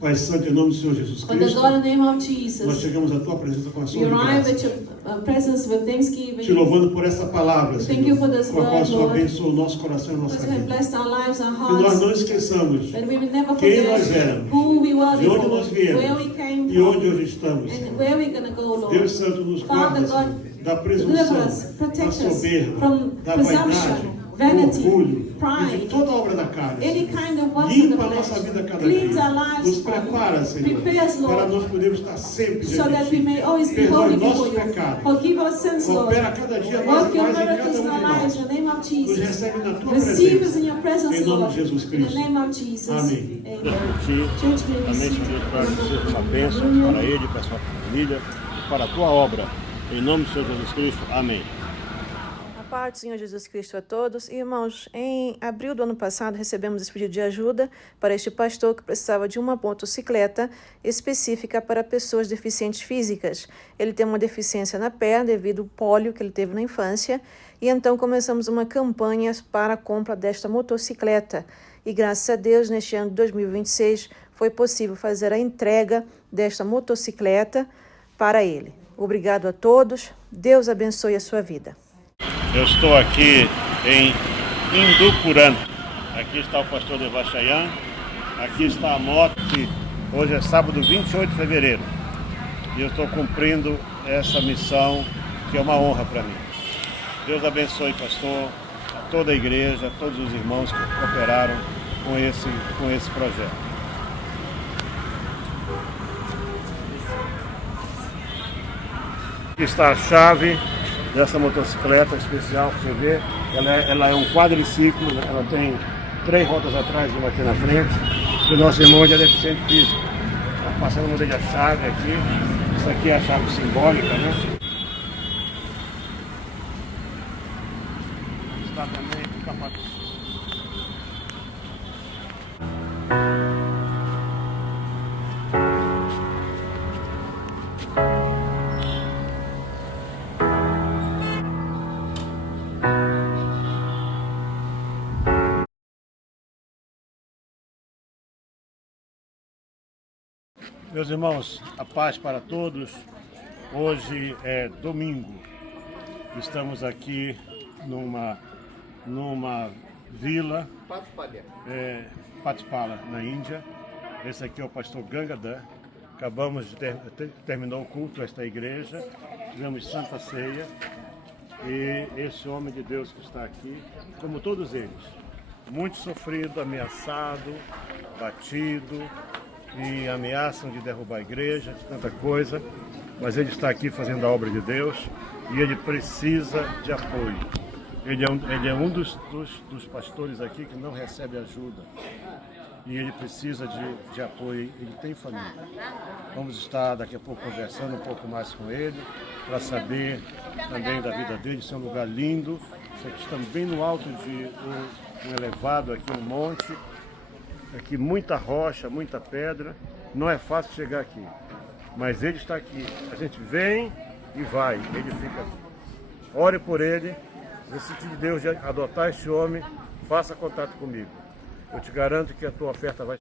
Pai Santo, em nome do Senhor Jesus Father Cristo, God, in the name of nós Jesus, chegamos à tua presença com a we sua arrive graça. at your presence with Te thanksgiving. louvando por essa palavra, Thank Senhor, you for this com a qual o word, Senhor Lord. abençoou o nosso coração e a nossa Because you have vida. blessed our lives, our Que nós hearts, não esqueçamos that we will never quem nós forget éramos, who we were de onde nós before, where viemos we came e onde from, hoje estamos, and Senhor. where we're going to go, Lord. Deus Santo, nos Father guarda, God, Senhor, da Deliver presunção, us, da protect us soberba, from da vaidade, presumption, do vanity, orgulho e pride, de toda obra da carne, any Senhor. kind of works of the Limpa a nossa vida flesh. cada Cleanse dia. our lives, Nos prepara, Senhor, Prepare us, Lord, para nós podermos estar sempre so diante that de we Ti. may always be Perdoe holy nossos before you. pecados. Forgive our sins, Lord. Opera cada dia mais Work e your mais em miracles cada in um our de lives nós. in the name of Nos Jesus. recebe na Tua Receive us presença. in your presence, Em nome Lord. de Jesus In Cristo. the name of Jesus. Amém. Amen. Church, may we Amém, sit. Senhor, para que seja uma bênção para ele, para a sua família e para a tua obra. Em nome do Senhor Jesus Cristo. Amém. A paz do Senhor Jesus Cristo a todos. Irmãos, em abril do ano passado recebemos esse pedido de ajuda para este pastor que precisava de uma motocicleta específica para pessoas deficientes físicas. Ele tem uma deficiência na perna devido ao pólio que ele teve na infância e então começamos uma campanha para a compra desta motocicleta. E graças a Deus, neste ano de 2026, foi possível fazer a entrega desta motocicleta para ele. Obrigado a todos. Deus abençoe a sua vida. Eu estou aqui em Indupuran. Aqui está o pastor Devachayan. Aqui está a moto que hoje é sábado 28 de fevereiro. E eu estou cumprindo essa missão que é uma honra para mim. Deus abençoe, pastor, a toda a igreja, a todos os irmãos que cooperaram com esse projeto. Aqui está a chave dessa motocicleta especial que você vê. Ela é um quadriciclo, né? Ela tem 3 rodas atrás e uma aqui na frente. E o nosso irmão é deficiente físico. Está passando uma dele a chave aqui. Isso aqui é a chave simbólica, né? Está também o capacete. Meus irmãos, a paz para todos. Hoje é domingo. Estamos aqui numa vila, Patipala, na Índia. Esse aqui é o pastor Gangadhar. Acabamos de terminou o culto desta igreja. Tivemos Santa Ceia. E esse homem de Deus que está aqui, como todos eles, muito sofrido, ameaçado, batido, e ameaçam de derrubar a igreja, de tanta coisa, mas ele está aqui fazendo a obra de Deus e ele precisa de apoio. Ele é um dos pastores aqui que não recebe ajuda e ele precisa de apoio, ele tem família. Vamos estar daqui a pouco conversando um pouco mais com ele para saber também da vida dele. Isso é um lugar lindo, isso aqui estamos bem no alto de um elevado aqui no monte. Aqui muita rocha, muita pedra, não é fácil chegar aqui, mas ele está aqui. A gente vem e vai, ele fica aqui. ore por ele, necessite de Deus de adotar esse homem, faça contato comigo. Eu te garanto que a tua oferta vai